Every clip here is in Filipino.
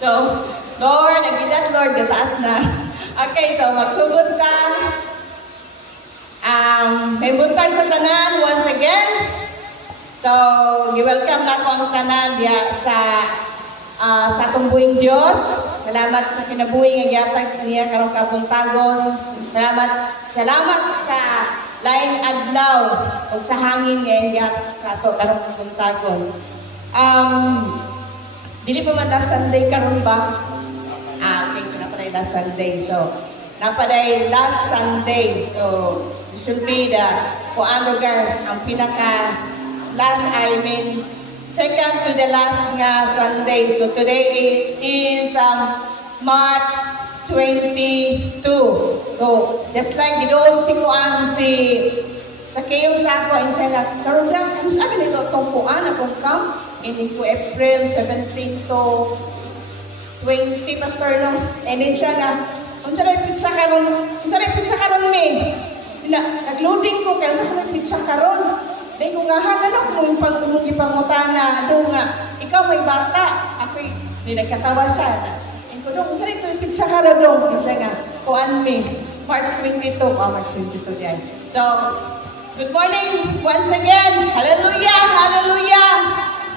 So, Lord, nagidat Lord, gataas na. Okay, so magsugod ka. May buntag sa tanan once again. So, i-welcome na ako ang tanan diya sa atong buhing Dios. Salamat sa kinabuhi nga gihatag niya karong kabuntagon. Salamat sa laing adlaw ug sa hangin nga gihatag sa ato karong kabuntagon. Dili pa man last Sunday karon ba? Okay, so napaday last Sunday. So, napaday last Sunday. So, this will be the lugar, ang pinaka last, second to the last nga Sunday. So, today is March 22. So, just like ginoon si Kuan sa kayong sako, and say na, karon lang, kung saan nito itong Kuan, akong camp, ini ko April 17 to 20, Pastor, no? And then siya na, unsa na pizza karon me? Nag-loading ko, kaya unsa na pizza karon? Dahil ko nga, hanap mo yung pangutana, ano nga, ikaw may bata, ako'y, nagkatawa siya. And ko, unsa na ito yung pizza karon, dong? And siya nga, kuan me, March 22, March 22 yan. So, good morning once again. Hallelujah, hallelujah.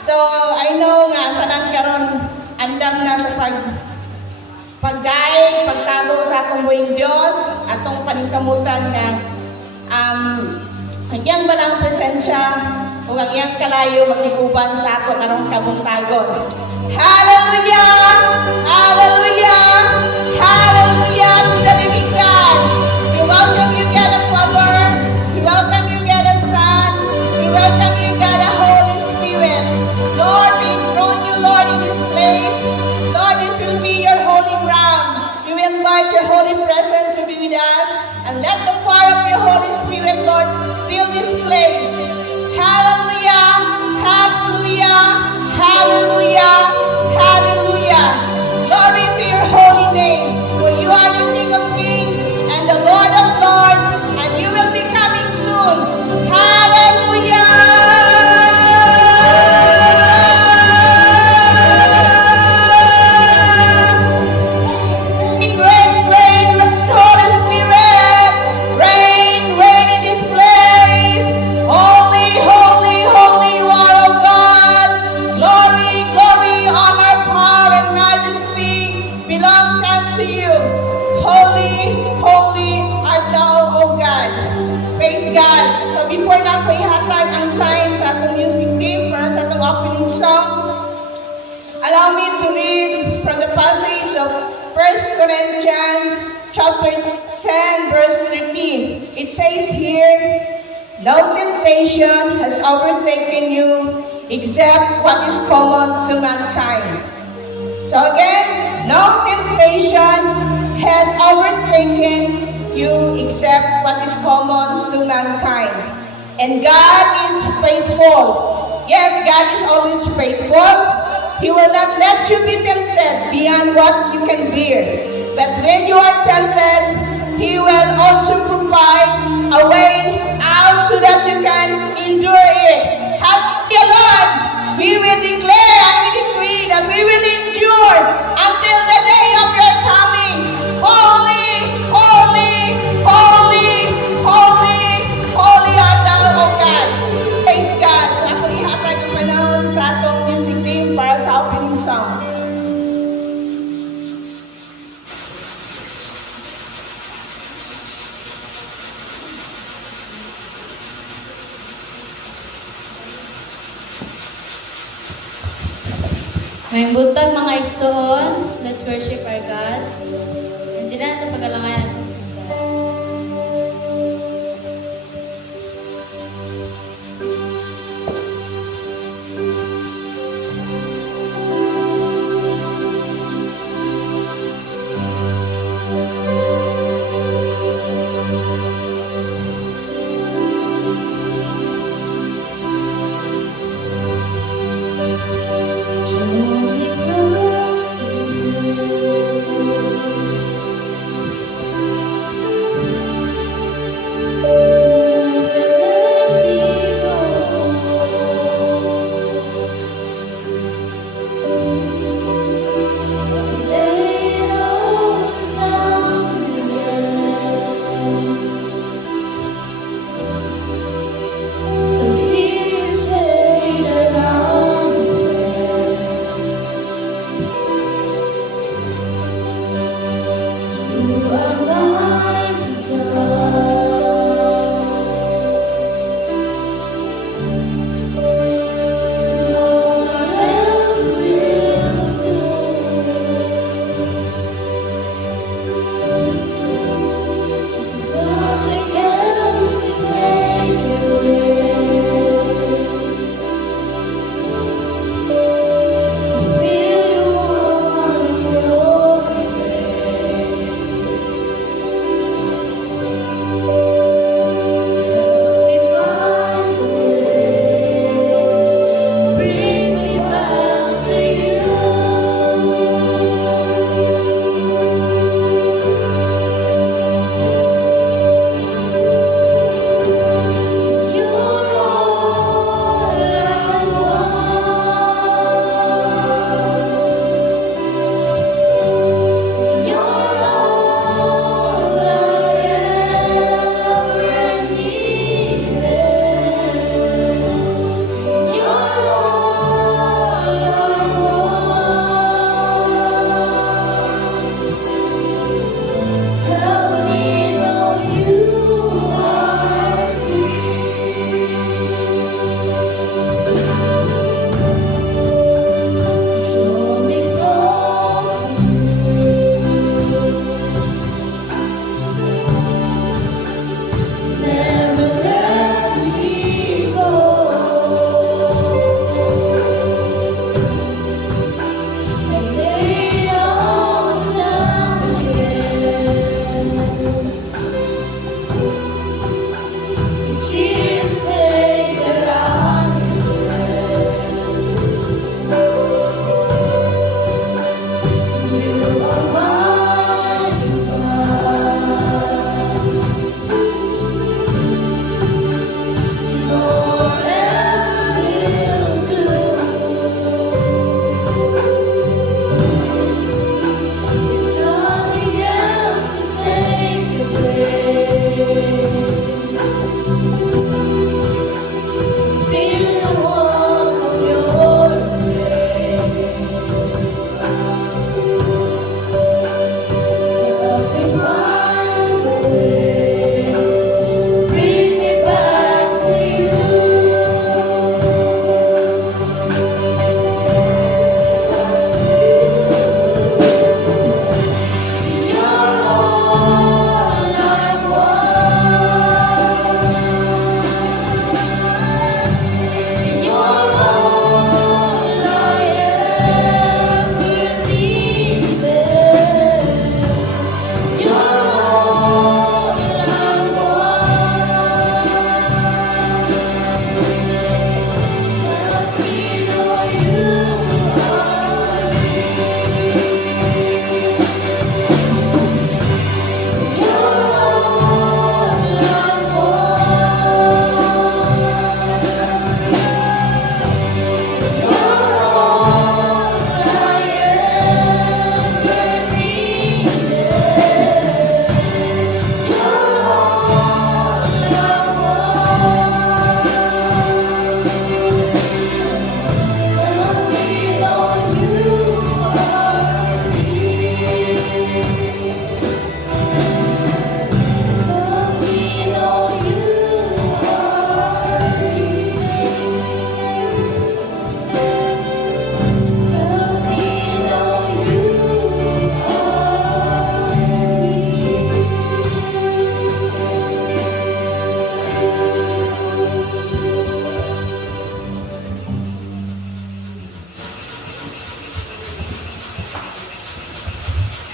So, I know nga, tanan karon andam na sa pagdaig, pagtabo sa atong buhing Diyos, atong paningkamutan nga ang iyang balang presensya o ang iyang kalayo magiguban sa ato karong kabuntagon. Hallelujah! Hallelujah! Hallelujah to the living God! We welcome you, God the Father. We welcome you, God the Son. We welcome you, God the Holy Spirit. Lord, we enthrone you, Lord, in this place. Lord, this will be your holy ground. We will invite your holy presence to be with us, and let the fire of your Holy Spirit, Lord, fill this place. Hallelujah! Hallelujah! Hallelujah! Hallelujah! Glory to your holy name, for you are the King of Kings and the Lord of Lords, and you will be coming soon. Hallelujah! Before na ako ihatag ang time sa atong music team para sa atong opening song, allow me to read from the passage of 1 Corinthians chapter 10, verse 13. It says here, "No temptation has overtaken you except what is common to mankind." So again, no temptation has overtaken you except what is common to mankind. And God is faithful. Yes, God is always faithful. He will not let you be tempted beyond what you can bear. But when you are tempted, He will also provide a way out so that you can endure it. Hallelujah, Lord! We will declare and we decree that we will endure until the day of your coming. Holy, holy, holy, holy, holy art thou, O God. Praise God. So ako ihatag ang panahon sa atong music team para sa opening song. May buntag mga igsoon, let's worship our God. Hindi na ito pagalangan ang sundan. Joy belongs to you.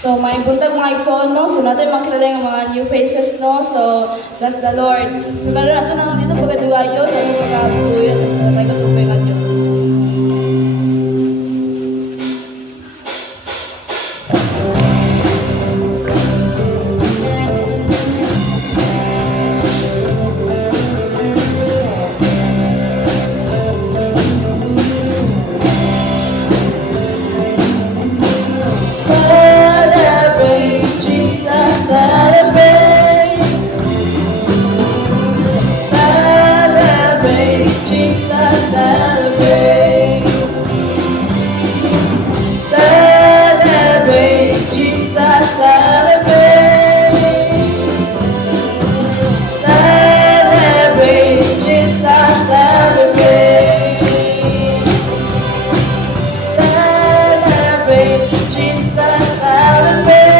So, may buntag mga igsoon, no? So, natin makilala yung mga new faces, no? So, bless the Lord. So, karoon natin ang dito pagkadugayon, natin pagkabuhin, at tayo katupay ng Diyos. Celebrate, Jesus, celebrate. Celebrate, Jesus, celebrate. Celebrate, Jesus, celebrate. Celebrate, Jesus, celebrate. Celebrate, Jesus, celebrate.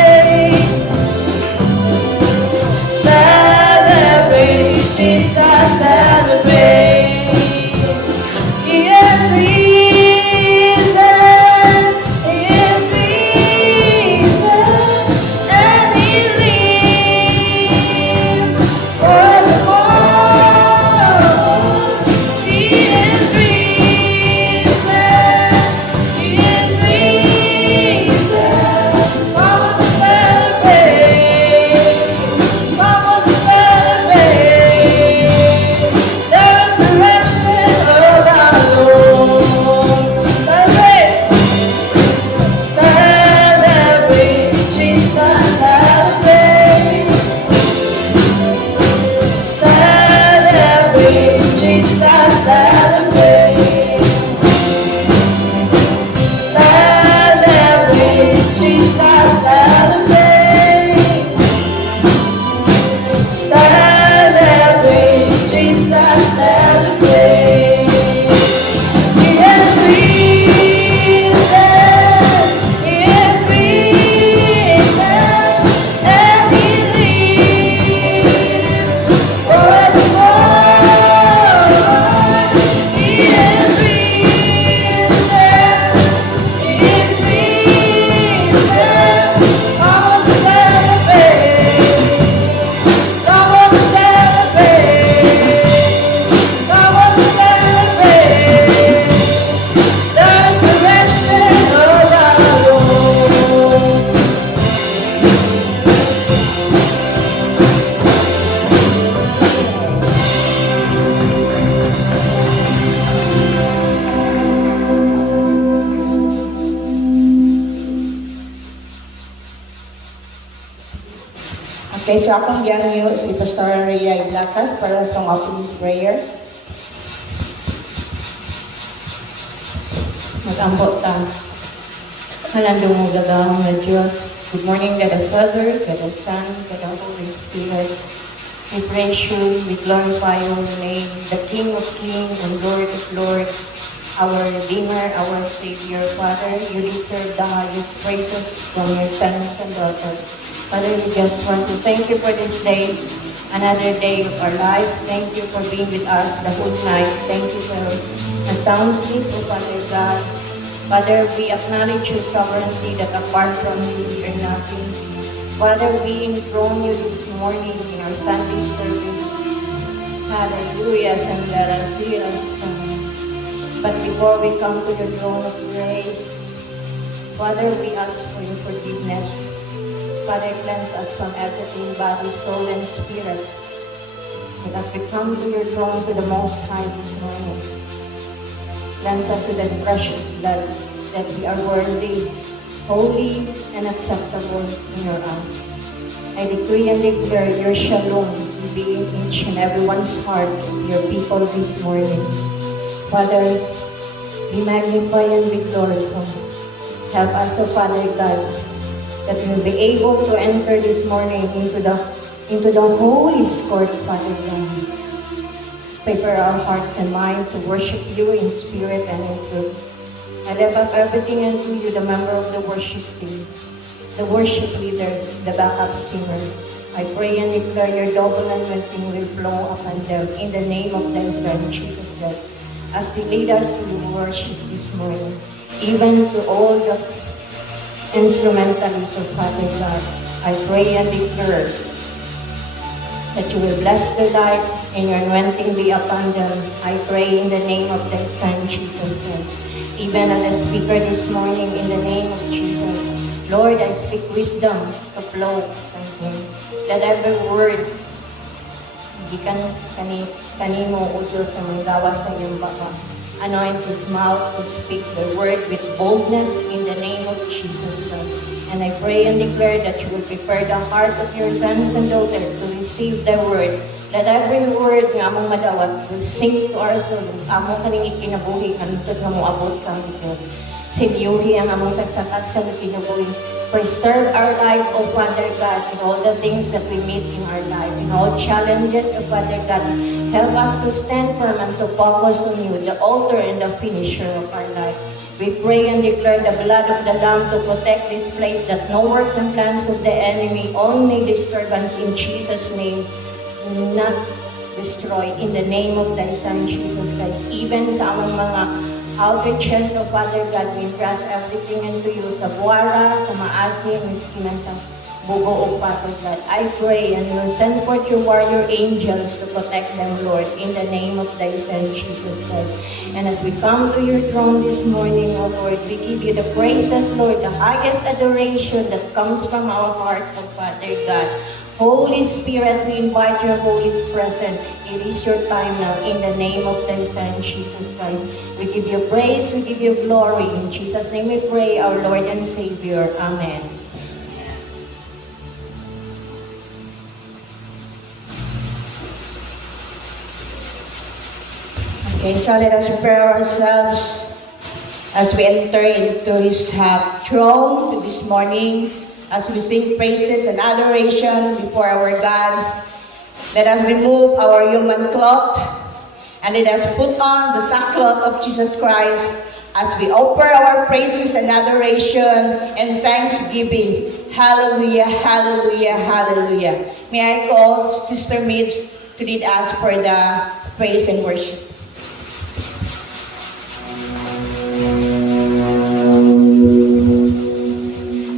Celebrate, Jesus, celebrate. He is risen, He is risen, and He lives forevermore. He is risen, He is risen. Come on, celebrate. Come on, celebrate. The resurrection of our Lord. Celebrate. Celebrate, Jesus, celebrate. Celebrate, Jesus, celebrate. Celebrate, Jesus, celebrate. Celebrate, Jesus, celebrate. He is risen, He is risen, and He lives forevermore. He is risen, He is risen. Come on, celebrate. Come on, celebrate. Come on, celebrate. The resurrection of our Lord. Okay, so akong giangyo si Pastor Rhea Iblacas para itong opening prayer. Mag-ambot ta. Halandong mo gagawang na Diyos. Good morning, God the Father, God the Son, God the Holy Spirit. We praise you, we glorify your name, the King of Kings and Lord of Lords, our Redeemer, our Savior. Father, you deserve the highest praises from your sons and daughters. Father, we just want to thank you for this day, another day of our life. Thank you for being with us the whole night. Thank you for a sound sleep, O Father God. Father, we acknowledge your sovereignty that apart from you we are nothing. Father, we enthrone you this morning in our Sunday service. Hallelujah, Sandara Siras. But before we come to your throne of grace, Father, we ask for your forgiveness. Father, cleanse us from everything, body, soul, and spirit. And as we come to your throne, to the Most High this morning, cleanse us with the precious blood that we are worthy, holy, and acceptable in your eyes. I decree and declare your shalom to be in each and everyone's heart, your people this morning. Father, be magnified and be glorified. Help us, O Father God, that we will be able to enter this morning into the holy court, Father God. Prepare our hearts and minds to worship you in spirit and in truth. I lift up everything unto you, the member of the worship team, the worship leader, the backup singer. I pray and declare your double anointing will flow upon them in the name of thy Son, Jesus Christ, as they lead us to worship this morning, even to all the instrumentalists of Father God. I pray and declare that you will bless their life and your anointing be upon them. I pray in the name of thy Son, Jesus Christ. Even as a speaker this morning, in the name of Jesus, Lord, I speak wisdom to flow from him. That every word, gikan kanimo o Diyos sa manggawa sa iyong baka. Anoint his mouth to speak the word with boldness in the name of Jesus Christ. And I pray and declare that you will prepare the heart of your sons and daughters to receive the word. That every word nga among madawat will sink to our soul. Among kaning ikinabuhi, kanutod nga mo abot kang ito. Silyuhi ang among tagsakat sa kinabuhi. Preserve our life, O Father God, in all the things that we meet in our life, in all challenges, O Father God. Help us to stand firm and to focus on you, the author and the finisher of our life. We pray and declare the blood of the Lamb to protect this place, that no works and plans of the enemy, only disturbance in Jesus' name, not destroy. In the name of thy Son, Jesus Christ. Even sa among mga outreaches of Father God, we entrust everything into you, sa Buara, sa Maasim, Miskinan, sa Bugo, O Father God. I pray and you will send forth your warrior angels to protect them, Lord, in the name of thy Son, Jesus Christ. And as we come to your throne this morning, O Lord, we give you the praises, Lord, the highest adoration that comes from our heart, O Father God. Holy Spirit, we invite your Holy presence. It is your time now, in the name of thy Son, Jesus Christ. We give you praise, we give you glory. In Jesus' name we pray, our Lord and Savior. Amen. Okay, so let us prepare ourselves as we enter into His throne this morning, as we sing praises and adoration before our God. Let us remove our human cloth and let us put on the sackcloth of Jesus Christ as we offer our praises and adoration and thanksgiving. Hallelujah, hallelujah, hallelujah. May I call Sister Mitch to lead us for the praise and worship.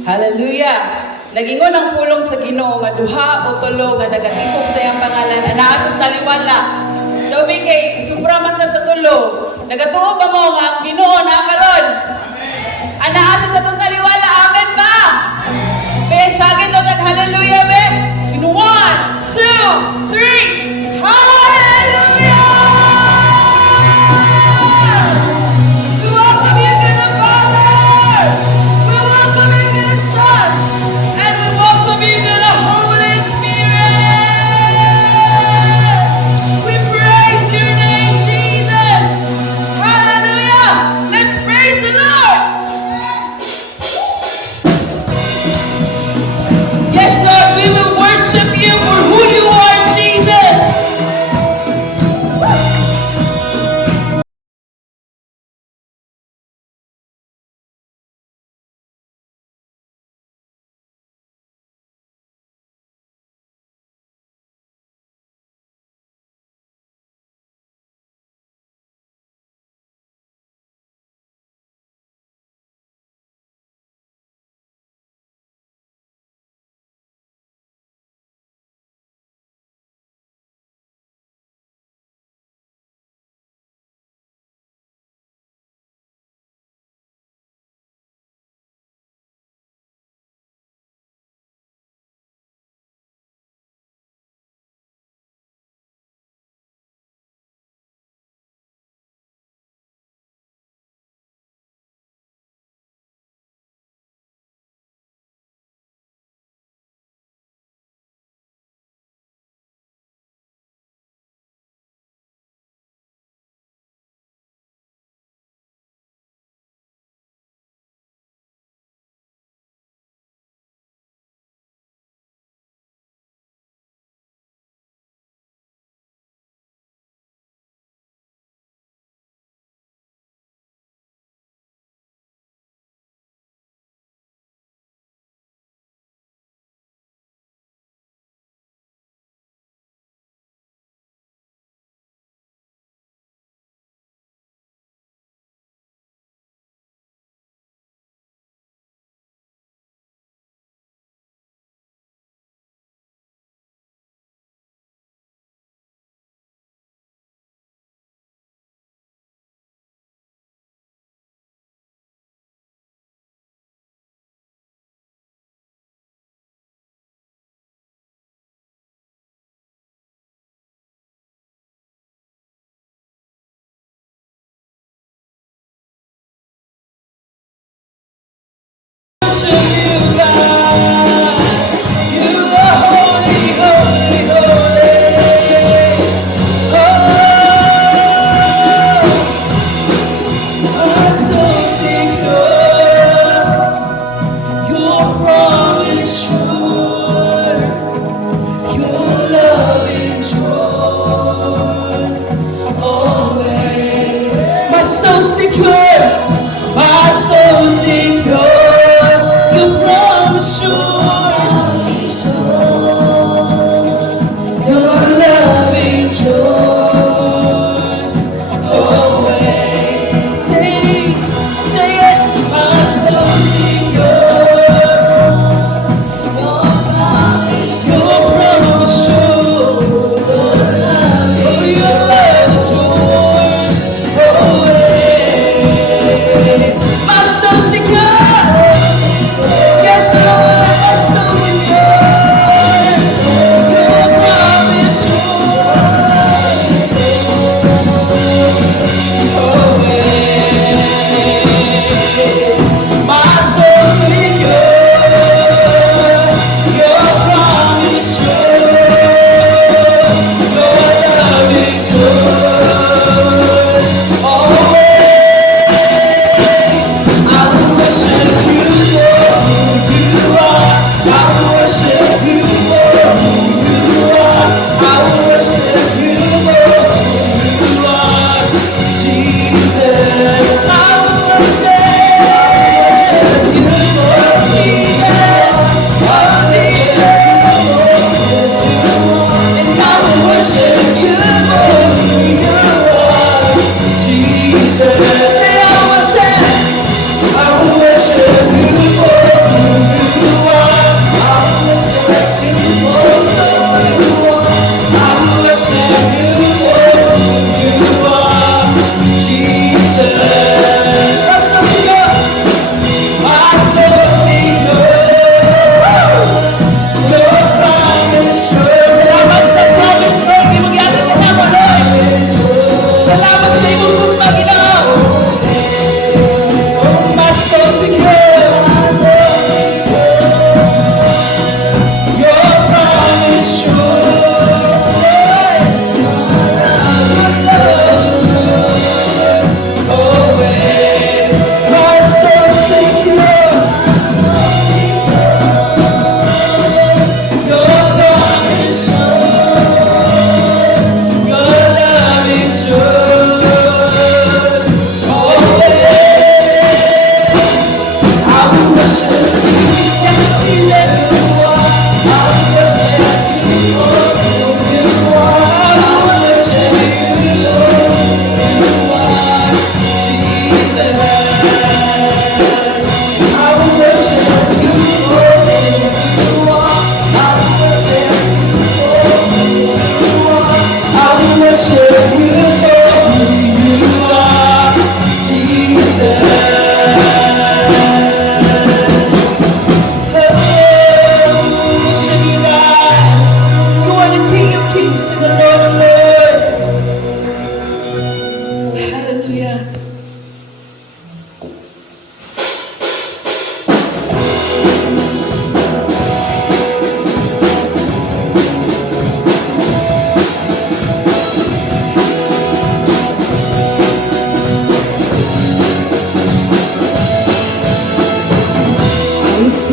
Hallelujah! Nagingon ang pulong sa Ginoo nga duha o tulo nga nagatipok sa iyang pangalan anaa sa taliwala. Labi kay sobra man ta sa tulo. Nagatuo ba mo nga ang Ginoo na karon? Anaa sa tong taliwala. Amen ba? Be sagit to tag hallelujah be. In 1, 2, 3. Hallelujah! We welcome you to the Father. We welcome you to the Son. And we welcome you to the Holy Spirit. We praise your name, Jesus. Hallelujah. Let's praise the Lord.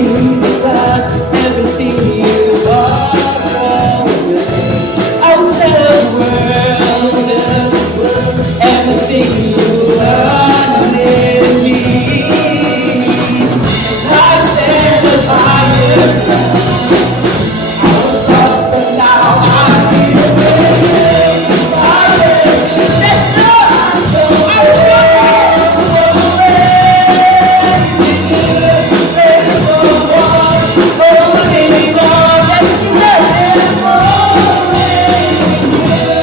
give you back everything you are from me. I will tell the world everything you done in me. I stand up higher. I was lost, but now I'm here with you. I refuge, yes, Lord. So I trust always in you. Faithful one, holding on, yes, Jesus. Always in you.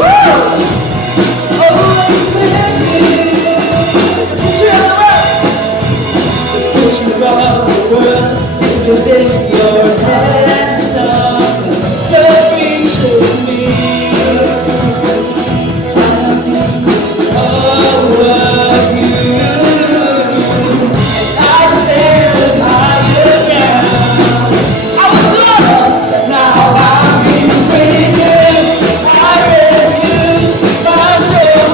Woo! Always with you. Put your around the world is within your hands. Love reaches me. Over you, and I stand higher ground. I was lost, but now I'm here with you. I refuge my soul.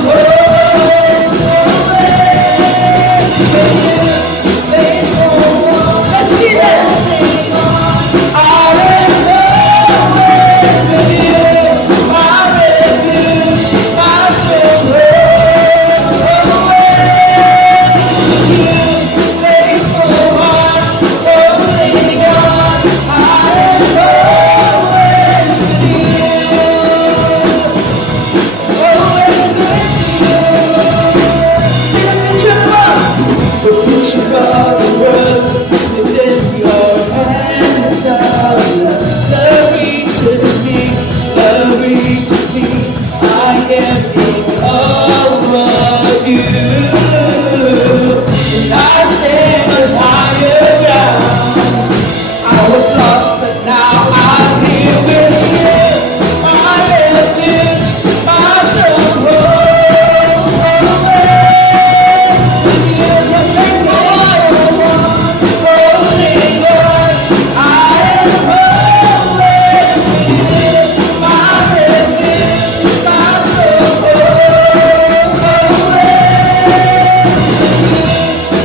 Let's see that. I am always with you. My refuge, my soul. Always with you. Faithful one, holy God. I am always with you. Always with you. See the picture of the world. The picture of the world is within your hands. Love reaches me, love reaches me. I am in awe of you. And I stand on higher ground. I was lost, but now I'm here with you. My refuge, my soul. Always with you. You're faithful, holy Lord. I am always with you. My refuge, my soul. Always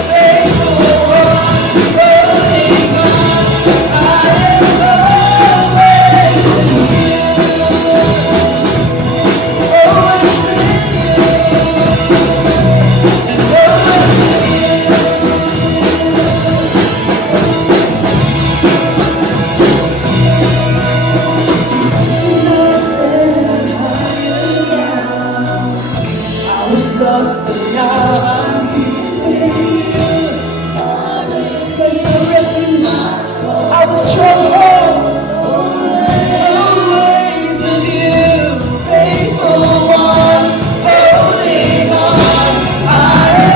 faithful one, holy God. I am always with you. Always with you. And always with I was lost, but now I'm here with you. There's a refuge. I was stronghold. Always with you. Faithful one, holy God. I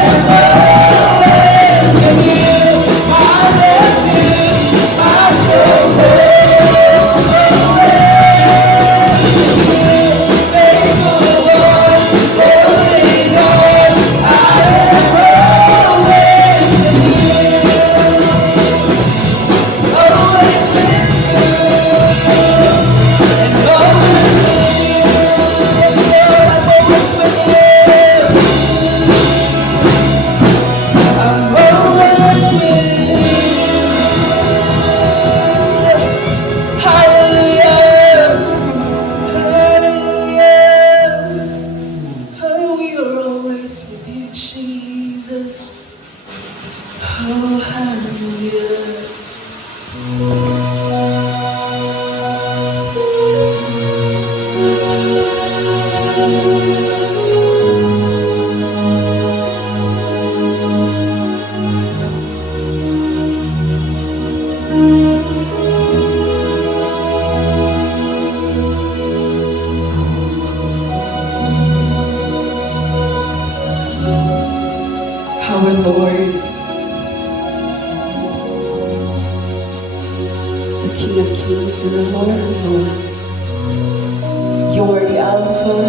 am always with you. My refuge, my soul. Faithful one, holy God. I am always with you. Always with you. And always with you. Yes, Lord, I'm always with you. I'm always with you. Hallelujah. Hallelujah. Oh, we are always with you, Jesus. Oh, hallelujah. Our Lord, the King of Kings and the Lord of Lords, you are the Alpha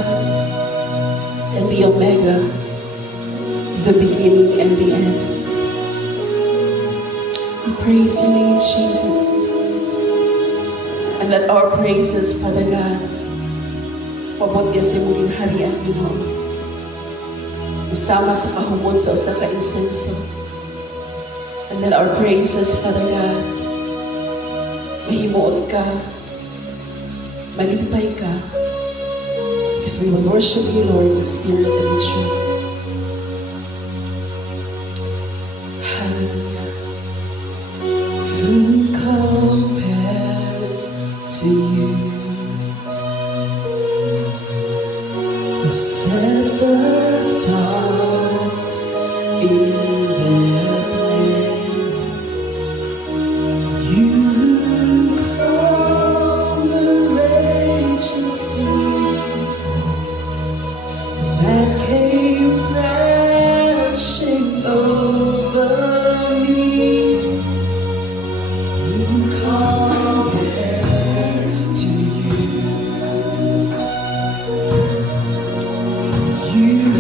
and the Omega, the beginning and the end. We praise your name, Jesus. And let our praises, Father God, pabot niya sa muling harian, Ginoo. Isama sa kahumon sa usa ka insenso. And let our praises, Father God, mahimuot ka, malipay ka, because we will worship you, Lord, in spirit and in truth. Hallelujah. Who compares to you? Who set the stars in their place? You calm the raging seas that came crashing over me. Who compares to you? You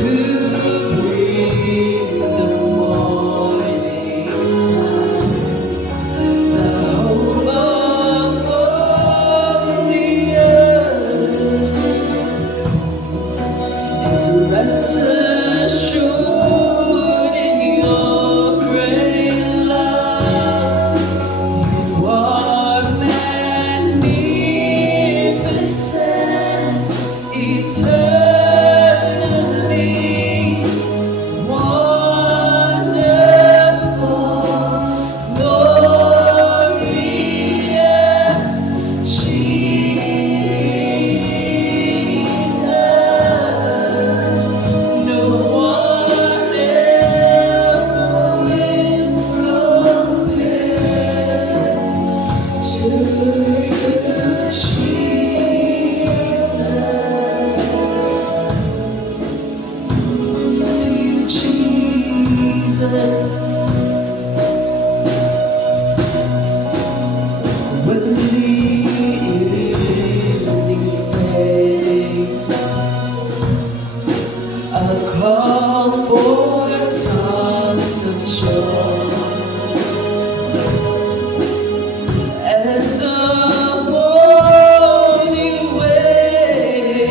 bring the morning light, the hope of all the earth is rest assured in your great love. You are magnificent, eternally wonderful, glorious Jesus. No one ever will compare to you, Jesus. To you, Jesus. When the evening fades, I'll call for songs of joy as the morning waves.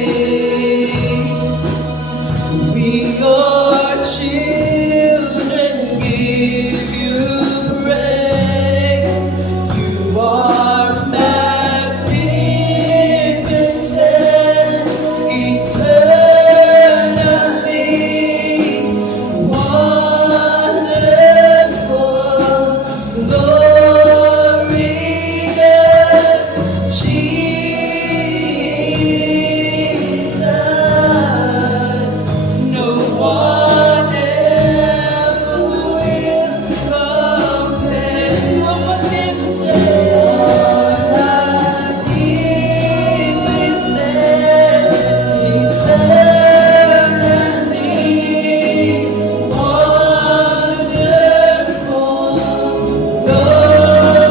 We, your children, give you praise. You are magnificent, eternally wonderful, glorious Jesus. No one ever will compare. You are magnificent, eternally wonderful, glorious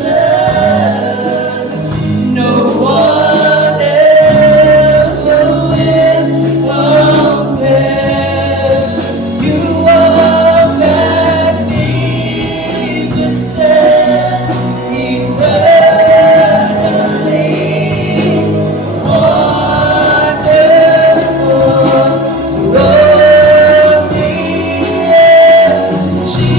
Jesus. No one ever will compare. You are magnificent, eternally wonderful, glorious Jesus.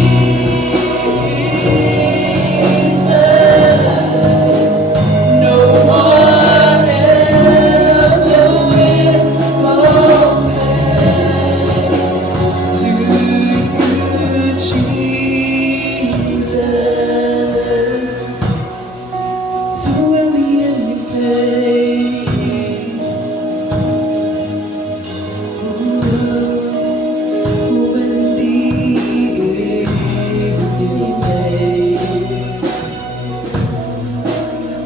No one ever will compare to you, Jesus. So when the enemy fades, when the evening fades,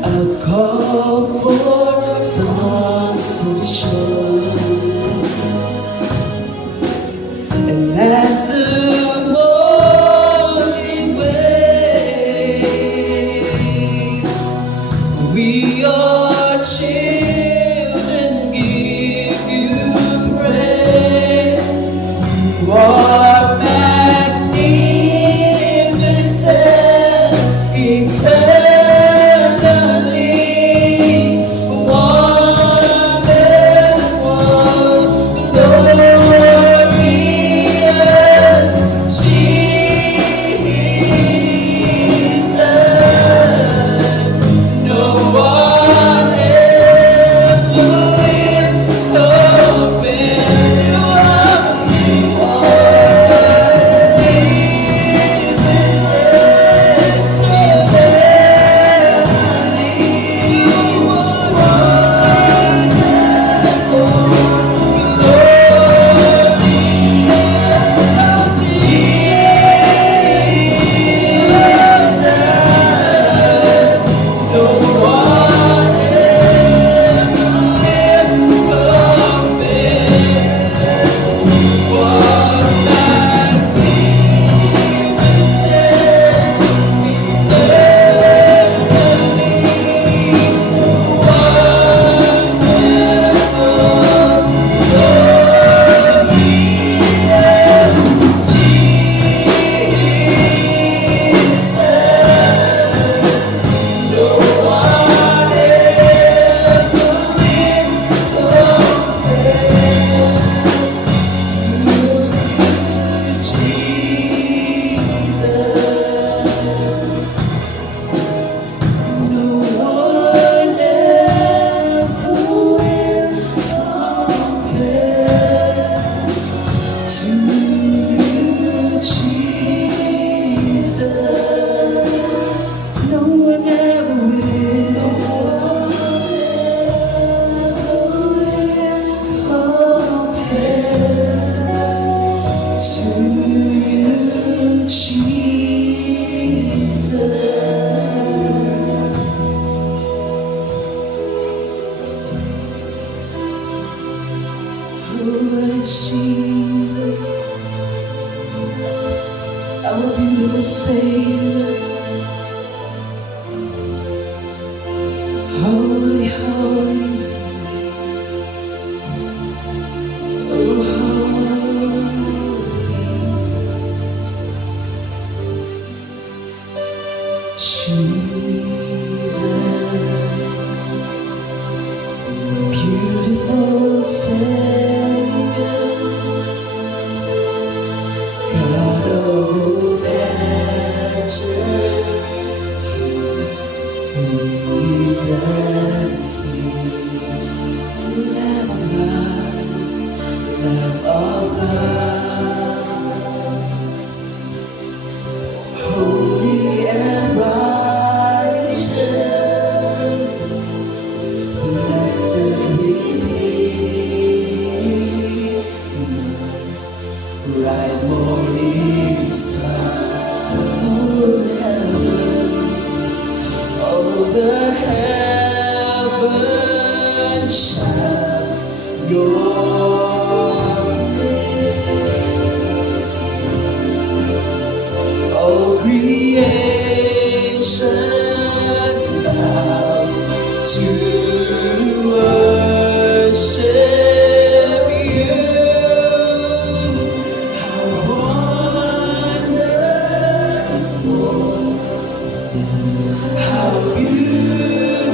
I'll call for songs of joy. And as the morning waves, we, your children, give you praise. You are magnificent, eternally wonderful, glorious and Savior. Holy, holy is your name. Oh, holy Jesus, beautiful Savior, God of all majesty, reason King, Lamb of God, Lamb of God, holy and righteous, blessed Redeemer, bright morning star, oh heavens shine your praise. All creation bows to worship you. How wonderful, how beautiful.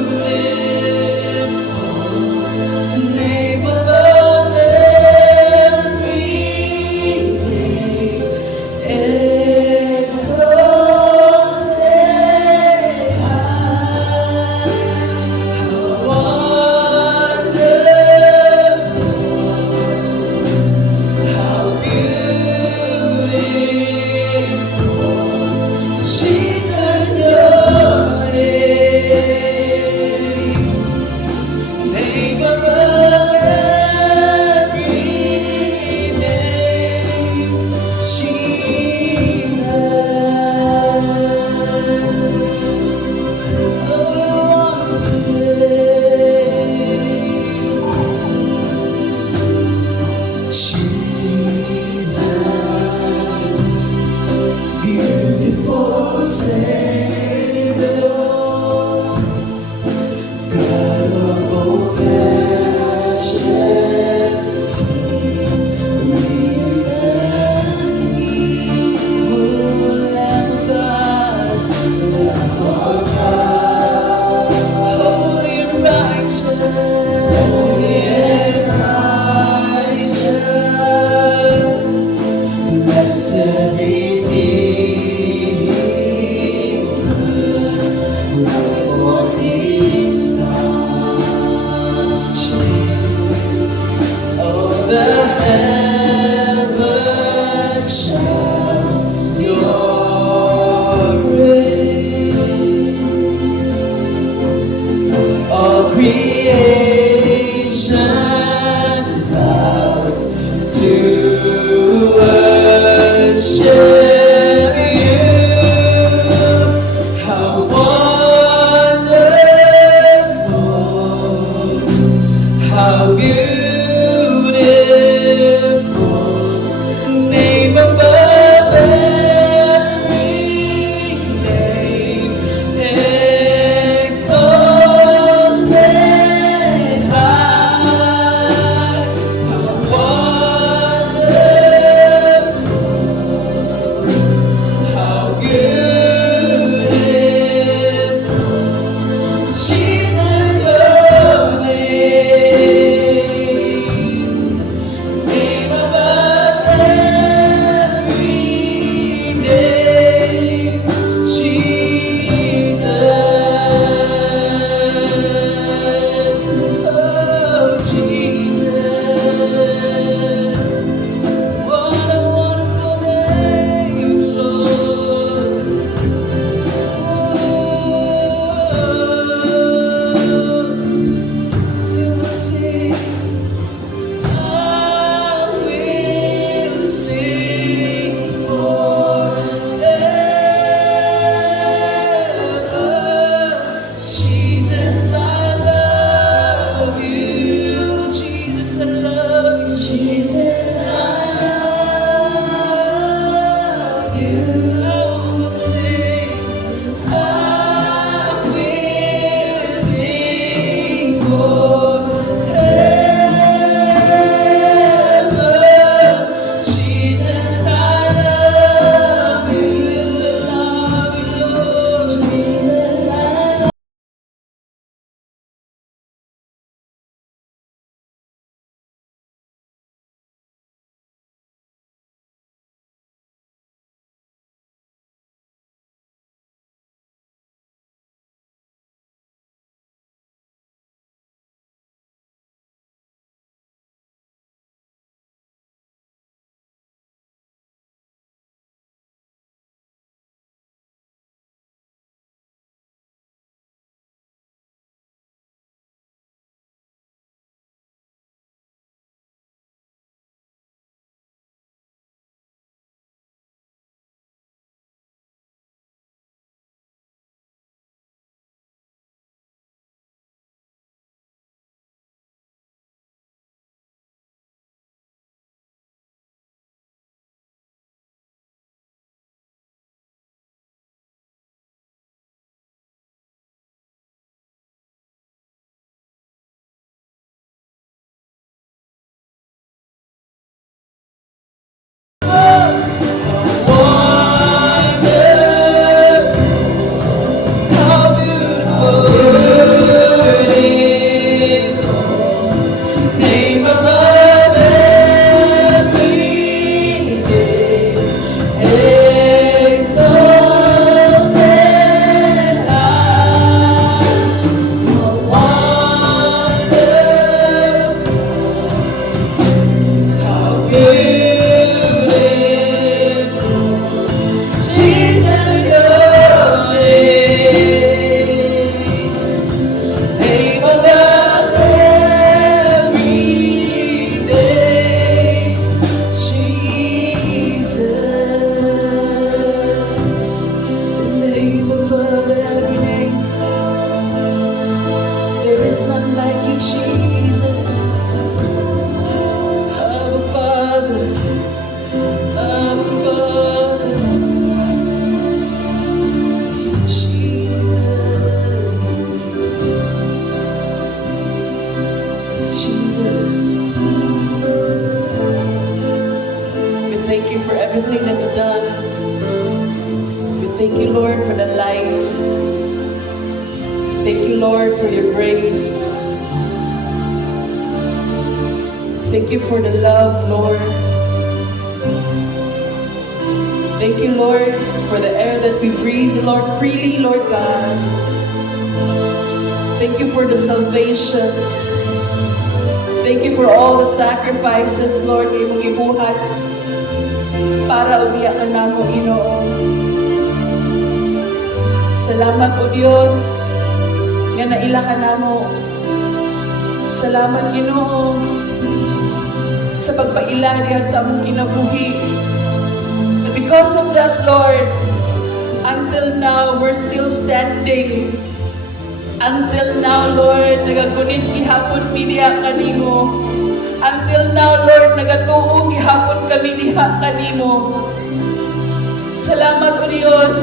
thank you for everything that you've done. We thank you, Lord, for the life. Thank you, Lord, for your grace. Thank you for the love, Lord. Thank you, Lord, for the air that we breathe, Lord, freely, Lord God. Thank you for the salvation. Thank you for all the sacrifices, Lord, imong gibuhat para umiyak ka namo, Ginoo. Salamat, O Diyos, nga naila ka namo. Salamat, Ginoo, sa pagpaila niya sa among kinabuhi. And because of that, Lord, until now, we're still standing. Until now, Lord, nagagunit gihapon mi diha kanimo. Until now, Lord, nagatuo gihapon kami diha kanimo. Salamat, O Diyos,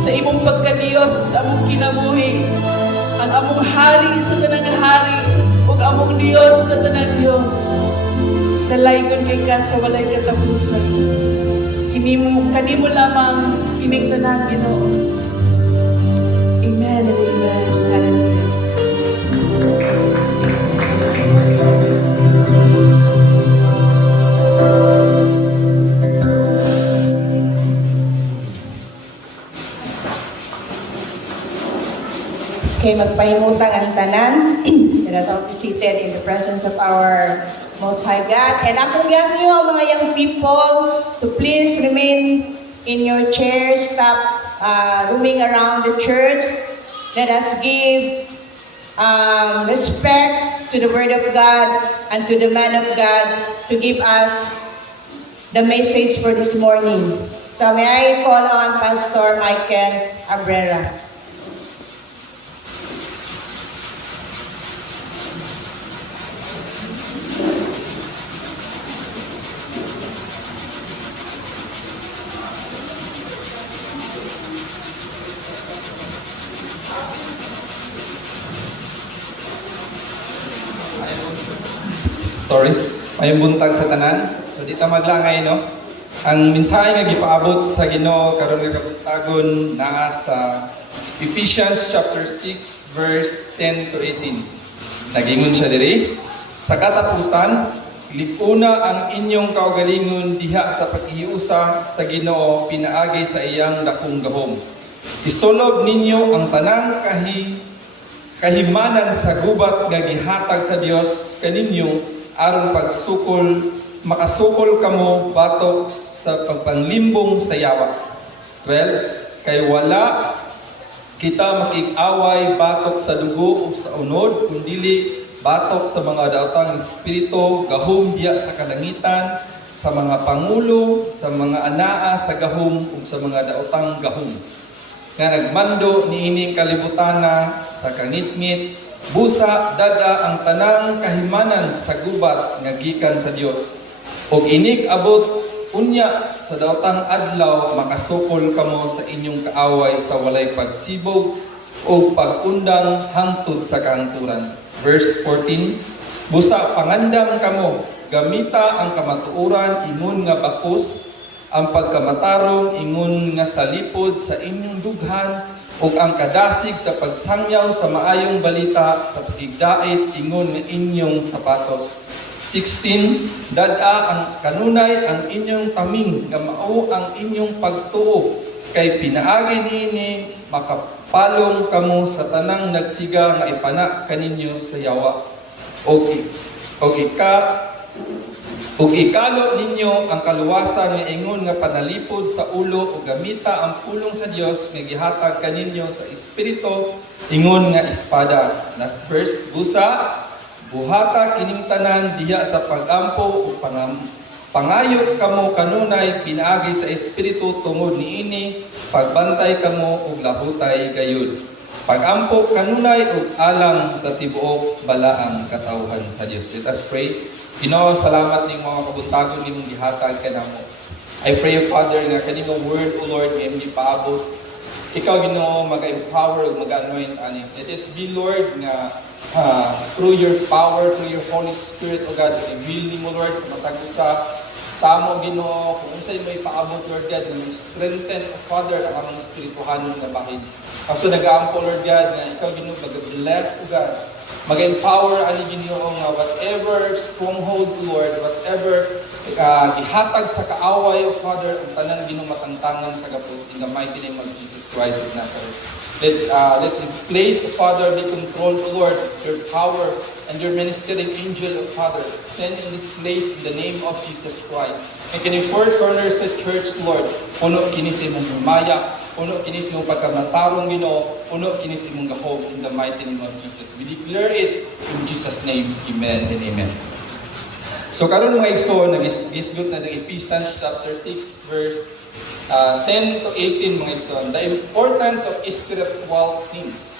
sa imong pagka-Diyos sa among kinabuhi. Ang among hari sa tanang hari, ug among Diyos sa tanang Diyos. Nalaygon kay ka sa walay katapusan. Kanimo lamang kining tanan, Ginoo. Amen and amen. Hallelujah. Okay, magpahimutang ang tanan. Let us be seated in the presence of our Most High God. And akong yang nyo, mga young people, to please remain in your chairs, stop roaming around the church. Let us give respect to the Word of God and to the man of God to give us the message for this morning. So may I call on Pastor Michael Abrera. Sorry, may buntag sa tanan. So dito maglangay, no? Ang mensahe nga gipaabot sa Ginoo karon nga kabuntagon naa sa Ephesians chapter 6 verse 10 to 18. Nagingon siya diri, sa katapusan, lipuna ang inyong kaugalingon diha sa paghiusa sa Ginoo pinaagi sa iyang dakong gahom. Isulog ninyo ang tanang kahimanan sa gubat nga gihatag sa Dios kaninyo aron makasukol kamo batok sa pagpanglimbong sa yawa. 12. Kay wala kita makig-away batok sa dugo o sa unod, kundili batok sa mga daotang espiritu, gahom diya sa kalangitan, sa mga pangulo, sa mga anaa sa gahom ug sa mga daotang gahom. Nga nagmando niining kalibutana sa kangitngit, busa dada ang tanang kahimanan sa gubat nga gikan sa Dios. Og inig abot unya sa daotang adlaw makasukol kamo sa inyong kaaway sa walay pagsibog o pagundang hangtod sa kaangturan. Verse 14, busa pangandam kamo, gamita ang kamatuoran ingon nga bakos, ang pagkamatarong ingon nga salipod sa inyong dughan, ug ang kadasig sa pagsangyaw sa maayong balita sa pagigdait ingon nga inyong sapatos. 16, dada ang kanunay ang inyong taming nga mao ang inyong pagtuo, kay pinaagi niini makapalong kamo sa tanang nagsiga nga ipana kaninyo sa yawa. Ug ikalo ninyo ang kaluwasan nga ingon nga panalipod sa ulo ug gamita ang pulong sa Dios nga gihatag kaninyo sa espiritu ingon nga espada. Last verse, busa buhata kining tanan diha sa pagampo ug pangayot kamo kanunay pinaagi sa espiritu tungod niini pagbantay kamo ug lahutay gayud. Pagampo kanunay ug alam sa tibuok balaang katawhan sa Dios. Let us pray. Ginoo, salamat ning mga kabuntagon nimong gihatag kanamo. I pray, Father, nga kanimong word, O Lord, nga imong gipaabot. Ikaw, Ginoo, mag-empower ug mag-anoint ani. Let it be, Lord, nga through your power, through your Holy Spirit, O God, reveal nimo, Lord, sa matag usa sa among Ginoo, kung unsay may paabot, Lord God, na may strengthen, Father, ang among espirituhanon nga bahin. Kaso nag-aampo, Lord God, na ikaw Ginoo, mag-bless, God, mag-empower ani Ginoo nga whatever stronghold, Lord, whatever gihatag sa kaaway, O Father, ang tanan Ginoo matantangan sa gapos in the mighty name of Jesus Christ of Nazareth. Let this place, O Father, be controlled, O Lord, your power and your ministering angel, O Father, send in this place in the name of Jesus Christ. And kini four corners sa church, Lord, puno kini sa imong humaya, puno kini sa imong pagkamatarong Ginoo, puno kini sa imong gahom in the mighty name of Jesus. We declare it in Jesus' name. Amen and amen. So karon mga igsoon, nagisgot na sa Ephesians chapter 6 verse 10 to 18 mga igsoon, the importance of spiritual things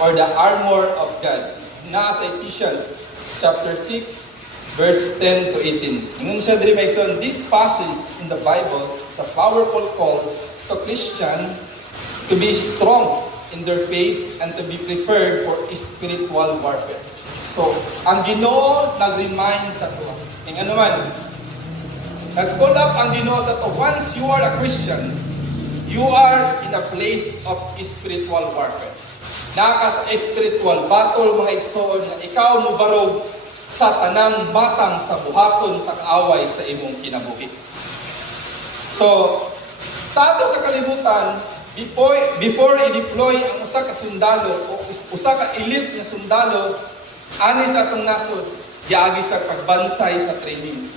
or the armor of God. Na sa Ephesians chapter 6 verse 10 to 18. Ingon siya diri mga igsoon, this passage in the Bible is a powerful call to Christian to be strong in their faith and to be prepared for spiritual warfare. So, ang Ginoo nag-remind sa to. Ing ano man, nag-call up ang Ginoo sa to. Once you are a Christian, you are in a place of spiritual warfare. Naka sa spiritual battle mga igsoon na ikaw mo barog sa tanang matang sa buhaton sa kaaway sa imong kinabuhi. So, sa ato sa kalibutan, before i-deploy ang usa ka sundalo o usa ka elite na sundalo ani sa atong nasod, giagi sa pagbansay sa training.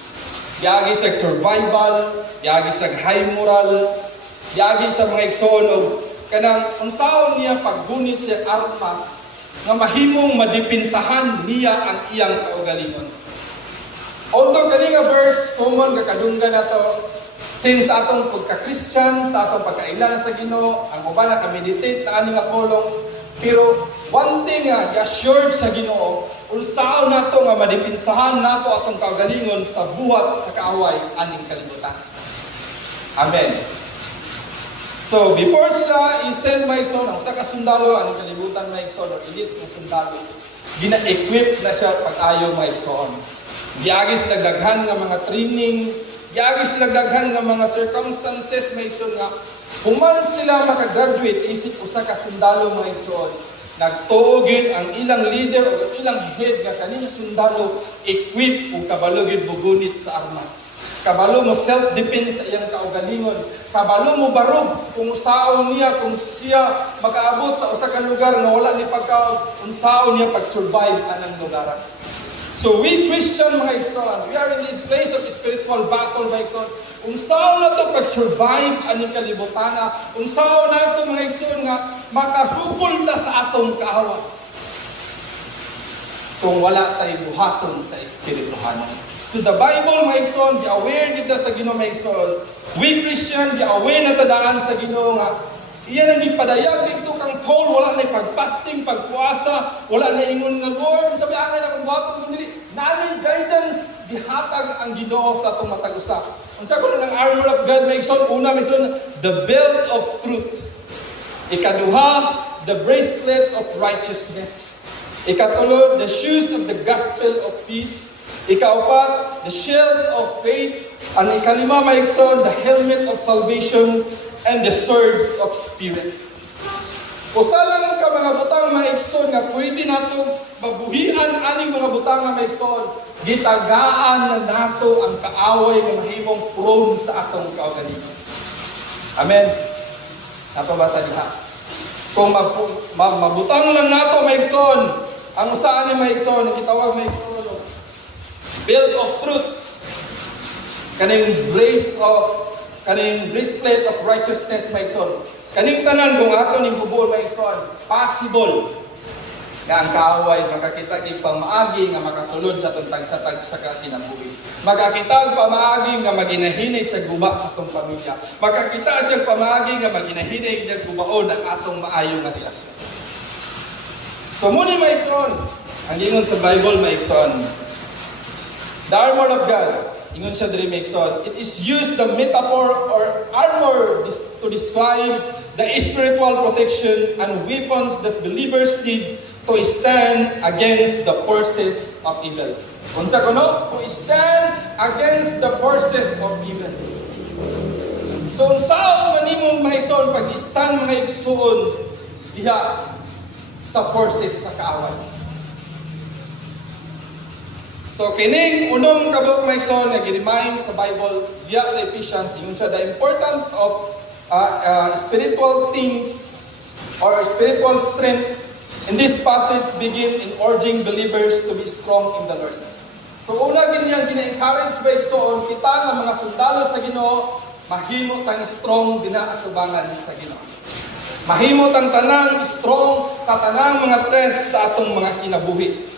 Giagi sa survival, giagi sa high moral, giagi sa mga igsoon og kanang unsaon niya paggunit sa armas nga mahimong madipinsahan niya ang iyang kaugalingon. Although kani nga verse common kakadunggan nato since atong pagka-Christian, sa atong pagkailan sa Ginoo, ang uban na ka-meditate na ani nga pulong, pero one thing nga i-assured sa Ginoo, unsaon nato nga madipinsahan nato atong kaugalingon sa buhat sa kaaway aning kalibutan. Amen. So before sila i-send my son ang sa kasundalo aning kalibutan my son or elite na sundalo, gina-equip na siya pag-ayo my son. Giagis nagdaghan nga mga training, giagis nagdaghan nga mga circumstances may son nga human sila makagraduate isip usa ka sundalo mga igsoon. Nagtuogin ang ilang leader o ilang head nga kanina sundalo equip ug kabalo gid bugunit sa armas. Kabalo mo self-defense sa iyang kaugalingon. Kabalo mo barog kung usaon niya, kung siya makaabot sa usa ka lugar na wala ni pagkaon, unsaon niya pag-survive anang lugaran. So we Christian mga igsoon, we are in this place of spiritual battle mga igsoon. Unsaon na to pag-survive aning kalibutana, unsaon na to mga igsoon nga makasupol ta sa atong kaaway. Kung wala tayo buhaton sa espirituhanon. So the Bible, mga igsoon, be aware kita sa Ginoo, mga igsoon. We Christian, be aware na tadaan sa Ginoo nga iyan ang ipadayag dito kang Paul, wala na pag-fasting, pagpuasa, wala na ingon nga Lord, sabi angay na kung buhaton kung dili, naanay guidance, gihatag ang Ginoo sa itong matag-usa. Unsa ko na ng armor of God, mga igsoon, una, mga igsoon, the belt of truth. Ikaduha, the bracelet of righteousness. Ikatulo, the shoes of the gospel of peace. Ikaapat, the shield of faith. Ang ikalima, mga igsoon, the helmet of salvation and the swords of spirit. Usa lang ka mga butang mga igsoon nga pwede nato mabuhian aning mga butang nga mga igsoon. Gitagaan na nato ang kaaway nga mahimong prone sa atong kaugalingon. Amen. Napabata diha. Kung mabutang lang nato mga igsoon, ang usa ani mga igsoon gitawag mga igsoon belt of truth. Kaning breastplate of righteousness, my son. Kaning tanan kung ato ning hubol, my son, possible nga ang kaaway makakita kay pamaagi nga makasulod sa tong tagsa-tag sa kinabuhi. Makakita pamaagi nga maginahinay sa guba sa tong pamilya. Makakita siya pamaagi nga maginahinay sa gubaon ang atong maayo nga relasyon. So muna, my son, ang ingon sa Bible, my son, the armor of God. Ingon siya diri Mexon. It is used the metaphor or armor to describe the spiritual protection and weapons that believers need to stand against the forces of evil. Unsa kuno? To stand against the forces of evil. So unsaon man imong maigsoon pag-stand mga igsoon diha sa forces sa kaaway. So kining unong kabuk maigsoon nga gi-remind sa Bible diha sa Ephesians ingon siya the importance of spiritual things or spiritual strength. In this passage begin in urging believers to be strong in the Lord. So una gid niyang gina-encourage ba igsoon kita nga mga sundalo sa Ginoo mahimo tang strong dina atubangan sa Ginoo. Mahimo tang tanang strong sa tanang mga test sa atong mga kinabuhi.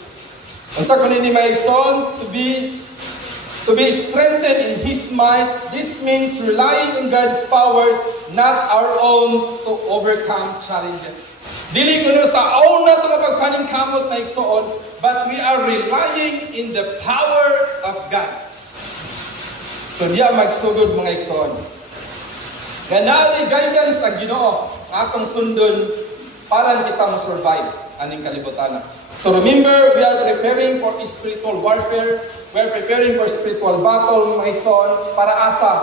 Unsa kuno ni maigsoon to be strengthened in His might. This means relying on God's power, not our own, to overcome challenges. Dili kuno sa own na ito nga pagpaningkamot maigsoon, but we are relying in the power of God. So diya magsugod mga igsoon. Ganali guidance ang Ginoo atong sundon para kita mo-survive aning kalibutan. So remember, we are preparing for spiritual warfare. We are preparing for spiritual battle, mga igsoon, para asa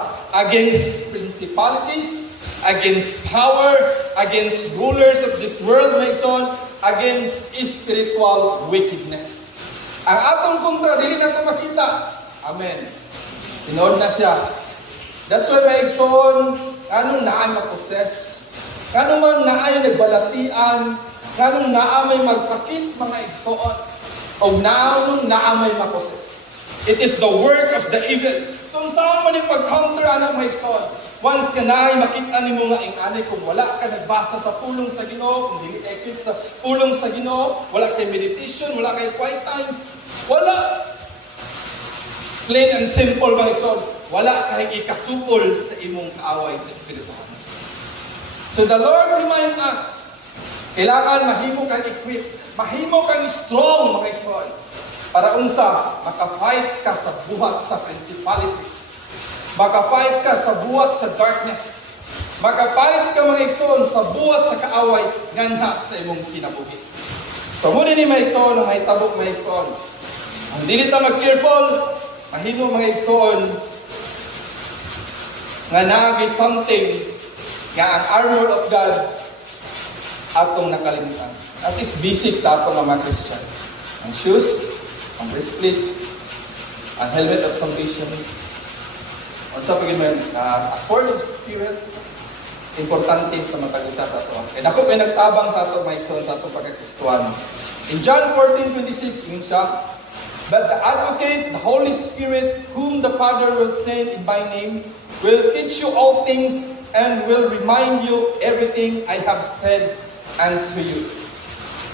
against principalities, against power, against rulers of this world, mga igsoon, against spiritual wickedness. Ang atong kontra dili nato makita. Amen. Tinood na siya. That's why may igsoon, anong naay mapossess, anong man naay nagbalatian, anong naamay magsakit mga igsoon, o naanong naamay mapossess. It is the work of the evil. So saan man yung pag-counter anong mga igsoon? Once ka naay makita nimo nga ingani kung wala ka nagbasa sa pulong sa Ginoo, kung dili ka equip sa pulong sa Ginoo, wala kay meditation, wala kay quiet time, wala. Plain and simple mga igsoon, wala kay ikasupol sa imong kaaway sa espirituhan. So the Lord remind us, kailangan mahimo kang equip, mahimo kang strong mga igsoon, para unsa maka-fight ka sa buhat sa principalities, maka-fight ka sa buhat sa darkness, maka-fight ka mga igsoon sa buhat sa kaaway nganha sa imong kinabuhi. So muna ni mga igsoon ang may tabok mga igsoon. Ang dili ta mag-careful, mahimo mga igsoon nga naagay something nga ang armor of God atong nakalimutan. That is basic sa atong mga Christian. Ang shoes, ang breastplate, ang helmet of salvation. Unsa pa gid man a sword of spirit, importante sa matagusa sa ato. Kaya ako kay nagtabang sa ato mga igsoon sa atong pagkakristohano. In John 14:26 ingon siya, but the Advocate, the Holy Spirit, whom the Father will send in my name, will teach you all things and will remind you everything I have said unto you.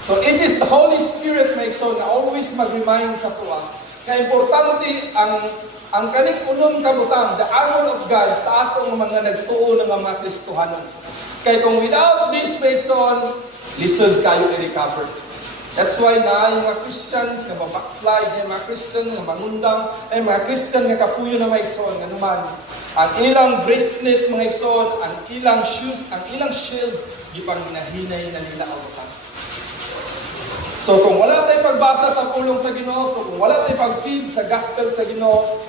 So it is the Holy Spirit, my son, na always mag-remind sa tuwa. Kaya importante ang kaning unong kabutang, the armor of God sa atong mga nagtuo ng mga Kristohanon. Kaya kung without this, my son, lisod kayo i-recover. That's why na yung mga Christians nga backslide, yung mga Christian nga mangundang, ay mga Christian nga kapuyo na mga igsoon, nga naman, ang ilang bracelet mga igsoon, ang ilang shoes, ang ilang shield, gipang hinahinay na nila awatan. So kung wala tayong pagbasa sa pulong sa Ginoo, so kung wala tayong pag-feed sa gospel sa Ginoo,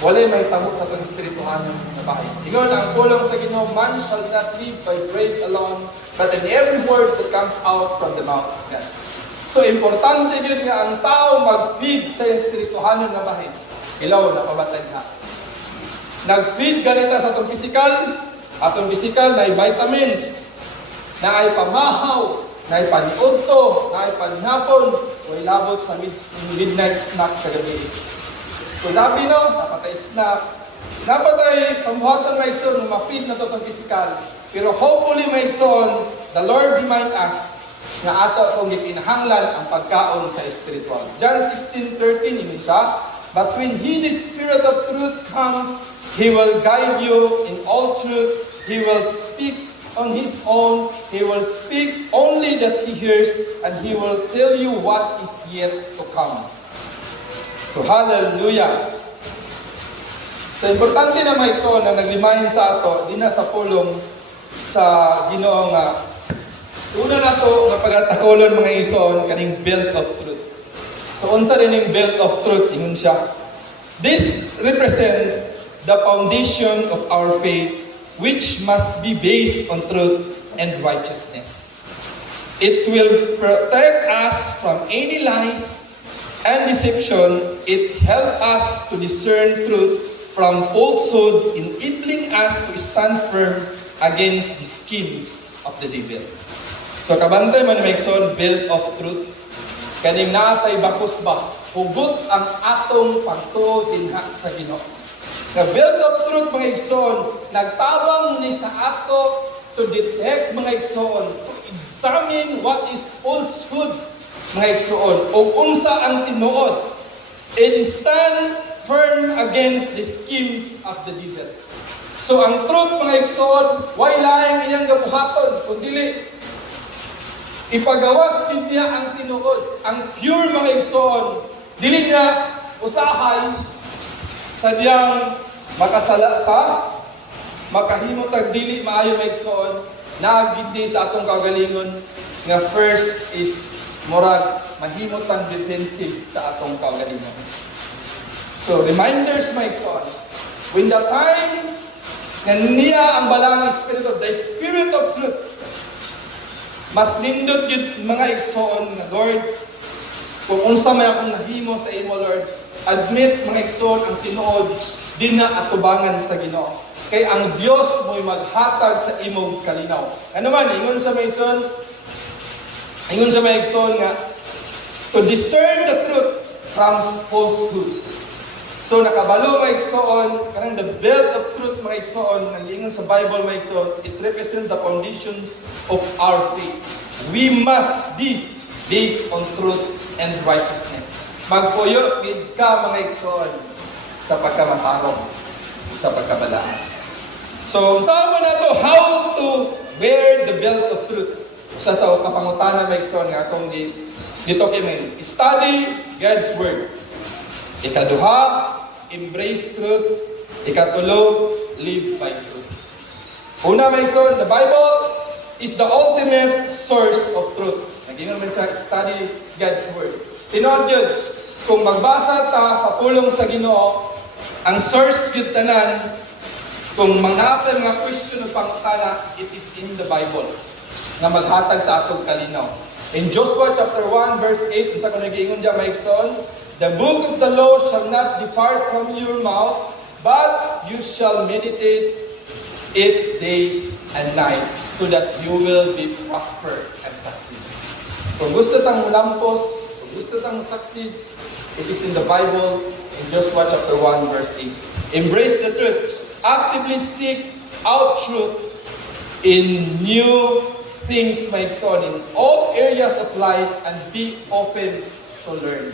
wala may tamo sa itong espirituhan na bahay. Ingon ang pulong sa Ginoo, man shall not live by bread alone, but in every word that comes out from the mouth of God. So importante yun nga ang tao mag-feed sa espirituhan na bahay. Ilaw na pabatay ka. Nag-feed ganita sa itong physical na vitamins, na ay pamahaw, na ay paniudto, na ay panhapon, o ilabot sa midnight snack sa gabi. So labi no, napatay snack, napatay pamuhatan may igsoon, ma-feed na ito itong physical. Pero hopefully may igsoon, the Lord remind us na ato kung ipinahanglan ang pagkaon sa spiritual. John 16:13, ini siya, but when He, the Spirit of truth, comes, He will guide you in all truth. He will speak on His own. He will speak only that He hears, and He will tell you what is yet to come. So, hallelujah! So, importante na may igsoon na naglimahin sa ato, di na sa pulong sa Ginoo nga una na to nga pagatakolon mga igsoon kaning belt of truth. So unsa din yung belt of truth ingon siya. This represent the foundation of our faith, which must be based on truth and righteousness. It will protect us from any lies and deception. It helps us to discern truth from falsehood, enabling us to stand firm against the schemes of the devil. So kabantay man ni Maigsoon, belt of truth. Kaning natay bakos ba, hugot ang atong pagtuo dinha sa Ginoo. The belt of truth, mga igsoon, nagtabang ni sa ato to detect, mga igsoon, to examine what is falsehood, mga igsoon, o unsa ang tinuod, and stand firm against the schemes of the devil. So ang truth, mga igsoon, why laing iyang gabuhaton, kundi ipagawas niya ang tinuod. Ang pure, mga igsoon, dili niya usahay sadyang makasala ka, makahimo tag dili maayo, mga igsoon, nagindi sa atong kaugalingon nga first is murag mahimo tang defensive sa atong kaugalingon. So reminders, mga igsoon, when the time nga niya ang balang spirit of the spirit of truth, mas nindot yun, mga igsoon, nga Lord, kung unsa may akong nahimo sa imo, Lord, admit, mga igsoon, ang tinuod di na atubangan sa Ginoo. Kay ang Dios mo'y maghatag sa imong kalinaw. Ano man, ingon sa mga igsoon, nga, to discern the truth from falsehood. So nakabalo, mga igsoon, kanang the belt of truth, mga igsoon, nga ingon sa Bible, mga igsoon, it represents the foundations of our faith. We must be based on truth and righteousness. Magpuyo gid ka, mga igsoon, sa pagkamatarong, sa pagkabalaan. So, saan mo na to? How to wear the belt of truth? Sa kapangutana, mga igsoon, nga atong dito kami, study God's Word. Ikaduha, embrace truth. Ikatulo, live by truth. Una, mga igsoon, the Bible is the ultimate source of truth. Nag-ingon man sa study God's Word. Tinood yun, kung magbasa ta sa pulong sa Ginoo, ang source yun tanan, kung mga question o pangutana, it is in the Bible na maghatag sa atong kalinaw. In Joshua chapter 1 verse 8, sa kung nag-iingon dyan, mga igsoon, the book of the law shall not depart from your mouth, but you shall meditate it day and night, so that you will be prosper and succeed. Kung gusto tang lampos, kung gusto tang succeed, it is in the Bible, in Joshua chapter 1 verse 8. Embrace the truth. Actively seek out truth in new things, my son, in all areas of life, and be open to learn.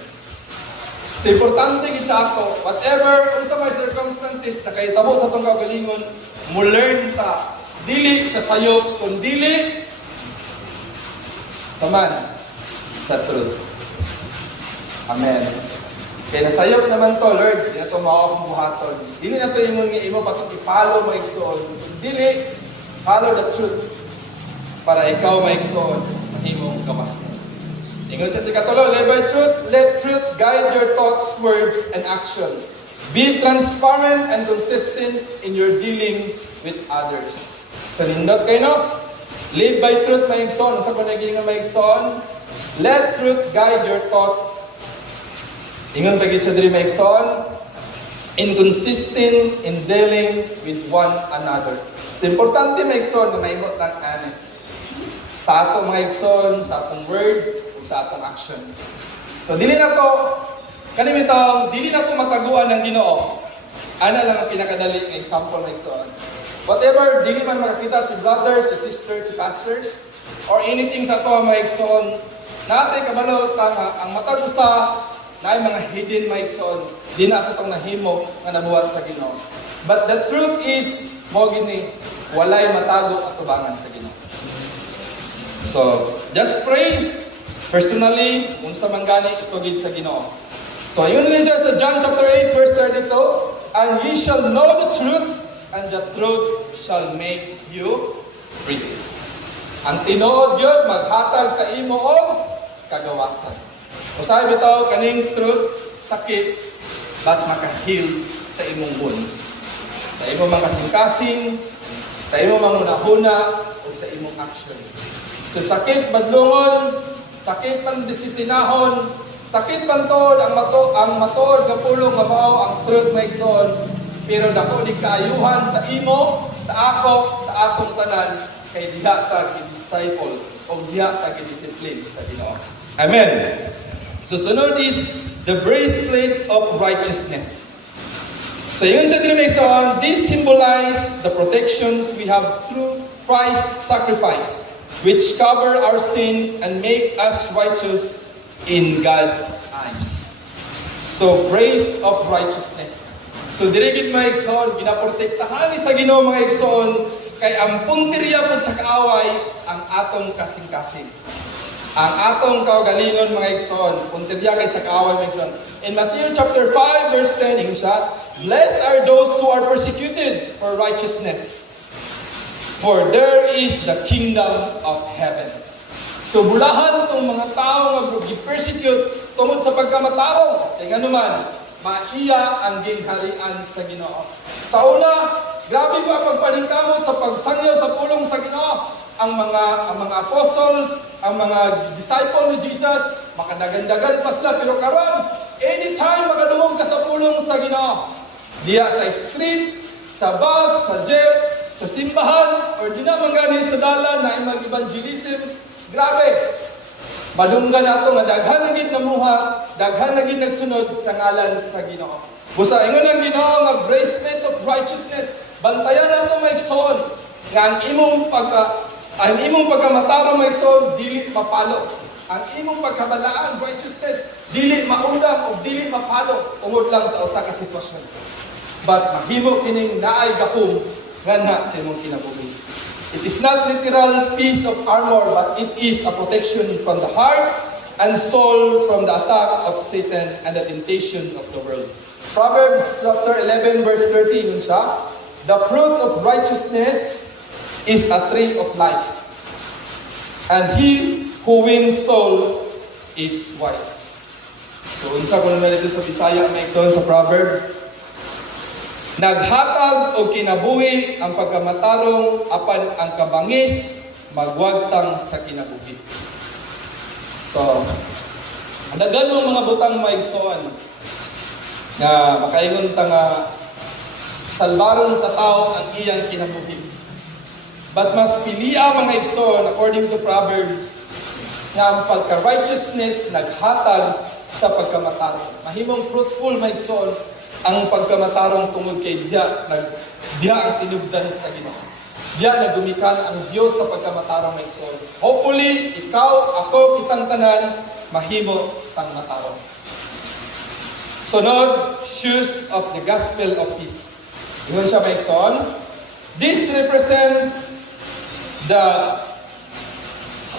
So, importante gid sa ato, whatever, unsa may circumstances na kay tabo sa atong kaugalingon, mo learn ta. Dili sa sayop, kung dili saman sa truth. Amen. Kaya nasayop naman to, Lord, di na ito makakong buhaton. Dili na ito ingon nga imo patong ipalo, mga igsoon. Dili, follow the truth para ikaw, mga igsoon, mahimong gawas na. Ingon siya sa katulo, live by truth, let truth guide your thoughts, words, and action. Be transparent and consistent in your dealing with others. So, nindot kayo, no? Live by truth, mga igsoon. Sa panaging mga igsoon, let truth guide your thought. Ingon pag isa diri, mga igsoon, inconsistent in dealing with one another. So, importante, mga igsoon, na maimot ng honest. Sa atong mga igsoon, sa atong word, o sa atong action. So, dili na to, kanimitang, dili na to mataguan ng Ginoo. Ana lang ang pinakadali ng example, mga igsoon. Whatever, dili man makakita si brothers, si sisters, si pastors, or anything sa to, mga igsoon, natin kabalo tama, ang matag usa na ay mga hidden, mga igsoon, di na sa itong nahimo na nabuhat sa Ginoo. But the truth is, mo gini, walay matago at tubangan sa Ginoo. So, just pray personally, unsa man gani isugid sa Ginoo. So, yun rin siya sa John chapter 8 verse 32, and ye shall know the truth, and the truth shall make you free. Ang tinuod yun, maghatag sa imo og kagawasan. Usahay bitaw kaning truth, sakit, but maka-heal sa imong wounds. Sa imong mga kasing-kasing, sa imong mga hunahuna, o sa imong action. So sakit badlungon, sakit pan disiplinahon, sakit man tod ang matuod nga pulong nga mao ang truth maigsoon. Pero dako di kaayuhan sa imo, sa ako, sa atong tanan kay diha ta gi-disciple o diha ta gi-discipline sa Ginoo. Amen. So sunod is the breastplate of righteousness. So yun sa dinamaigsoon, this symbolize the protections we have through Christ's sacrifice, which cover our sin and make us righteous in God's eyes. So, praise of righteousness. So, dirigid mga igsoon, ginaprotektahan ni sa Ginoo mga igsoon, kay ang punteriya po sa kaaway, ang atong kasing-kasing. Ang atong kaugalingon mga igsoon, punteriya kay sa kaaway mga igsoon. In Matthew chapter 5 verse 10, yung siya, blessed are those who are persecuted for righteousness, for there is the kingdom of heaven. So bulahan itong mga tao nga gi-persecute tungod sa pagkamatarong. Kaya nga naman, maiya ang gingharian sa Ginoo. Sa una, grabe ba ang pagpaningkamot sa pagsangyaw sa pulong sa Ginoo? Ang mga apostles, ang mga disciple ni Jesus, makadagan-dagan pa sila. Pero karon, anytime makadungog ka sa pulong sa Ginoo, diya sa street, sa bus, sa jeep, sa simbahan, or di na mangani sa dalan na mag-evangelism, grabe! Madunggan nato nga daghan na gid namuhat, daghan na gid nagsunod sa ngalan sa Ginoo. Busa ingon ang Ginoo nga breastplate of righteousness, bantayan nato maigsoon nga ang imong pagkamatarong maigsoon dili mapalo. Ang imong pagkabalaan righteousness dili maundang o dili mapalo tungod lang sa usa ka sitwasyon. But mahimo kining naay gapom ngana sa imong kinabuhi. It is not literal piece of armor, but it is a protection from the heart and soul from the attack of Satan and the temptation of the world. Proverbs chapter 11 verse 13 yun siya, the fruit of righteousness is a tree of life, and he who wins soul is wise. So unsa ko naman dito sa Bisaya may igsoon sa Proverbs, naghatag o kinabuhi ang pagkamatarong apan ang kabangis magwagtang sa kinabuhi. So, dagan mong mga butang maigsoon na makaingon ta nga salbaron sa tao ang iyang kinabuhi. But mas pilia mga igsoon according to Proverbs nga ang pagka-righteousness naghatag sa pagkamatarong. Mahimong fruitful maigsoon ang pagkamatarong tungod kay diya ang tinubdan sa Ginoo. Diya nagumikan ang Dios sa pagkamatarong maigsoon. Hopefully, ikaw, ako, kitang tanan, mahimo tang matarong. Sunod, shoes of the gospel of peace. Ingon siya maigsoon. This represent the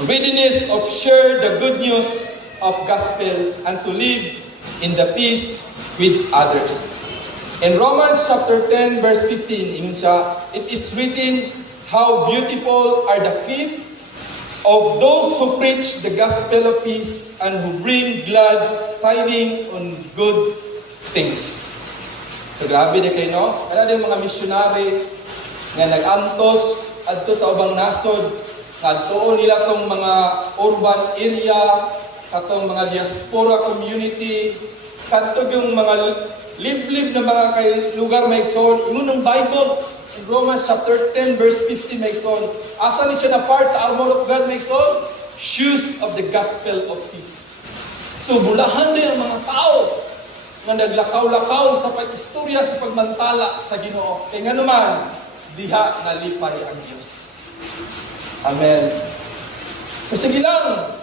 readiness of share the good news of gospel and to live in the peace with others. In Romans chapter 10 verse 15, ingon siya, it is written, how beautiful are the feet of those who preach the gospel of peace and who bring glad tidings on good things. So grabe di kayo, no? Kaya din mga missionary nga nag-antos adto sa ubang nasod, adtuon nila tong mga urban area, katong mga diaspora community, katong yung mga liblib na mga kay lugar maigsoon, ingon ng Bible in Romans chapter 10 verse 50 maigsoon. Asa ni siya na part sa armor of God maigsoon? Shoes of the gospel of peace. So bulahan din ang mga tao nga naglakaw-lakaw sa pag-istorya sa pagmantala sa Ginoo. Kay nga naman, diha nalipay ang Diyos. Amen. So sige lang,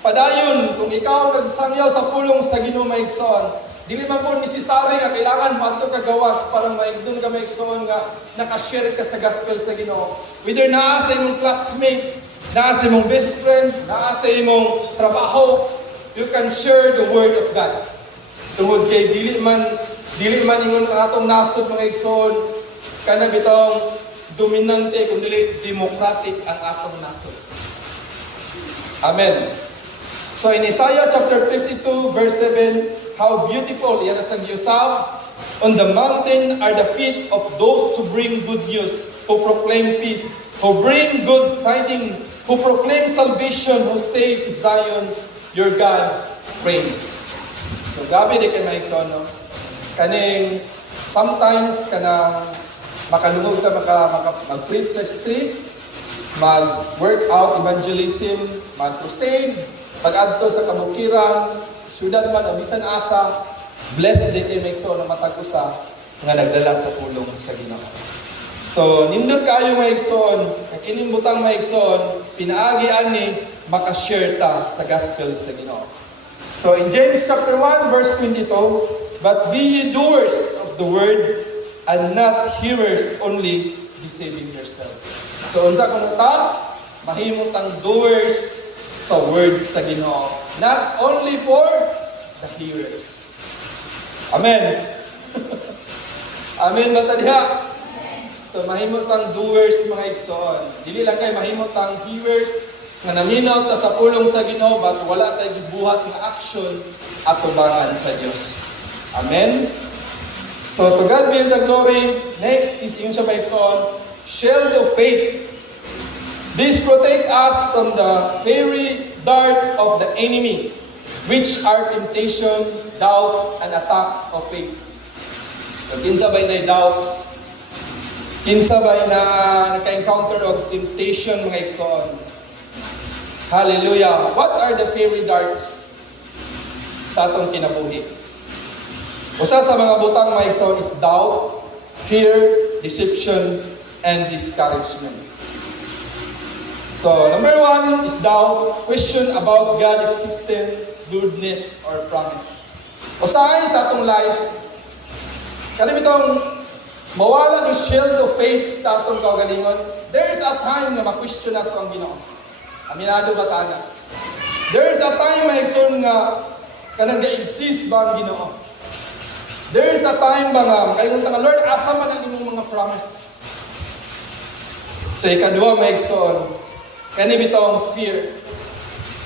padayon kung ikaw nagsangyaw sa pulong sa Ginoo maigsoon, dili man po necessary nga kailangan madto ka gawas para maigdon ka maigsoon nga naka-share ka sa gospel sa Ginoo. Whether naa sa imong classmate, naa sa imong best friend, naa sa imong trabaho, you can share the word of God. Tungod kay dili man ingon ang atong nasod mga igsoon kana bitong dominante kundi democratic ang atong nasod. Amen. So So in Isaiah chapter 52 verse 7, how beautiful, yan ang Yusab, on the mountain are the feet of those who bring good news, who proclaim peace, who bring good tidings, who proclaim salvation, who say to Zion, your God reigns. So gabi di kayo maikson, no? Kaning sometimes kanang makalungog ka mag-preach sa street, mag-workout, evangelism, mag-crusade, pag-adto sa kabukiran, sa syudad man, abisan asa, blessed din kayo maikson na matag-usa nga nagdala sa pulong sa Ginoo. So, nindot kayo maikson, kakining butang maikson, pinaagi ani makashare ta sa gospel sa Ginoo. So, in James chapter 1 verse 22, but be ye doers of the word and not hearers only, deceiving yourself. So, unsa kung ta? Mahimutang doers sa word sa Ginoo, not only for the hearers. Amen. Amen ba tadiha? So mahimutang doers mga igsoon. Dili lang kay mahimutang hearers nga naminaw ta sa pulong sa Ginoo but wala tay gibuhat nga action at tubangan sa Dios. Amen. So to God be the glory. Next is yung siya mga igsoon, shield of faith. This protect us from the fiery dart of the enemy, which are temptation, doubts, and attacks of faith. So, kinsa ba'y na doubts? Kinsa ba'y na naka-encounter of temptation, mga igsoon? Hallelujah! What are the fiery darts sa atong kinabuhi? Usa sa mga butang, mga igsoon, is doubt, fear, deception, and discouragement. So, number 1 is doubt, question about God's existence, goodness, or promise. Usahay sa atong life, kanang itong mawala ng shield of faith sa atong kaugalingon, there is a time na ma-question nato ang Ginoo. Aminado ba tayo? There is a time, maigsoon nga, kanang ga-exist ba ang Ginoo? There is a time ba nga, kayo nga, Lord, asa man ang imong mga promise? So, ikadua, maigsoon, kani bitong fear.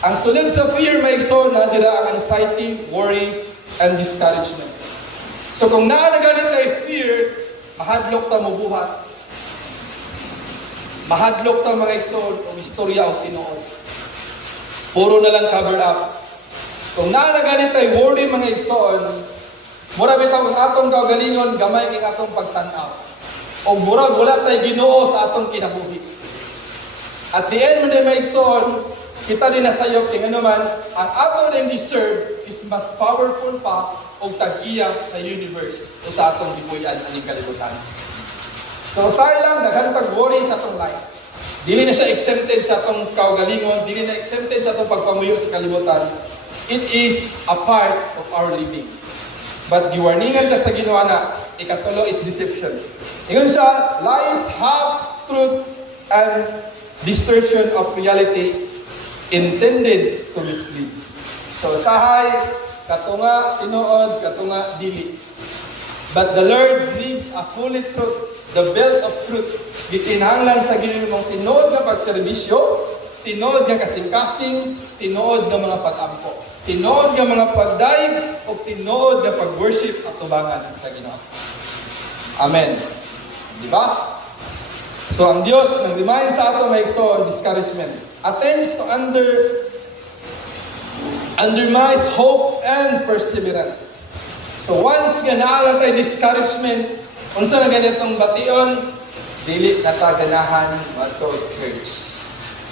Ang sulod sa fear, maigsoon na dira ang anxiety, worries, and discouragement. So kung naanagalit tayo fear, mahadlok ta mo buhat. Mahadlok ta mga igsoon o istorya o tinuod. Puro na lang cover up. Kung naanagalit tayo worry mga igsoon, mura bitaw ang atong kaugalingon, gamay ang atong pagtanaw. O mura wala tayo Ginoo sa atong kinabuhi. At the end mo din may igsoon, kita din nasayok kung ano man, ang ato din deserve is mas powerful pa o tag-iya sa universe o sa atong libuyan aning kalibutan. So, sorry lang, naghantag worry sa atong life. Dili na siya exempted sa atong kaugalingon, dili na exempted sa atong pagpamuyo sa kalibutan. It is a part of our living. But giwarningan ta sa Ginoo na, ikatulo is deception. Ingon siya, lies, half-truth, and distortion of reality intended to mislead. So, sahay, katunga, tinuod, katunga, dili. But the Lord needs a fully truth, the belt of truth. Gitinhanglan sa Ginoo mong tinuod nga pagserbisyo, tinuod nga kasing-kasing, tinuod nga mga pag-ampo, tinuod nga mga pagdaig, o tinuod nga pag-worship at tubangan sa Ginoo. Amen. Di ba? So, ang Diyos, nag-remind sa ato may igsoon, discouragement, attempts to undermine hope and perseverance. So, once nga naalang tayo discouragement, unsa na ganitong bation, dili na ta ganahan mag-church.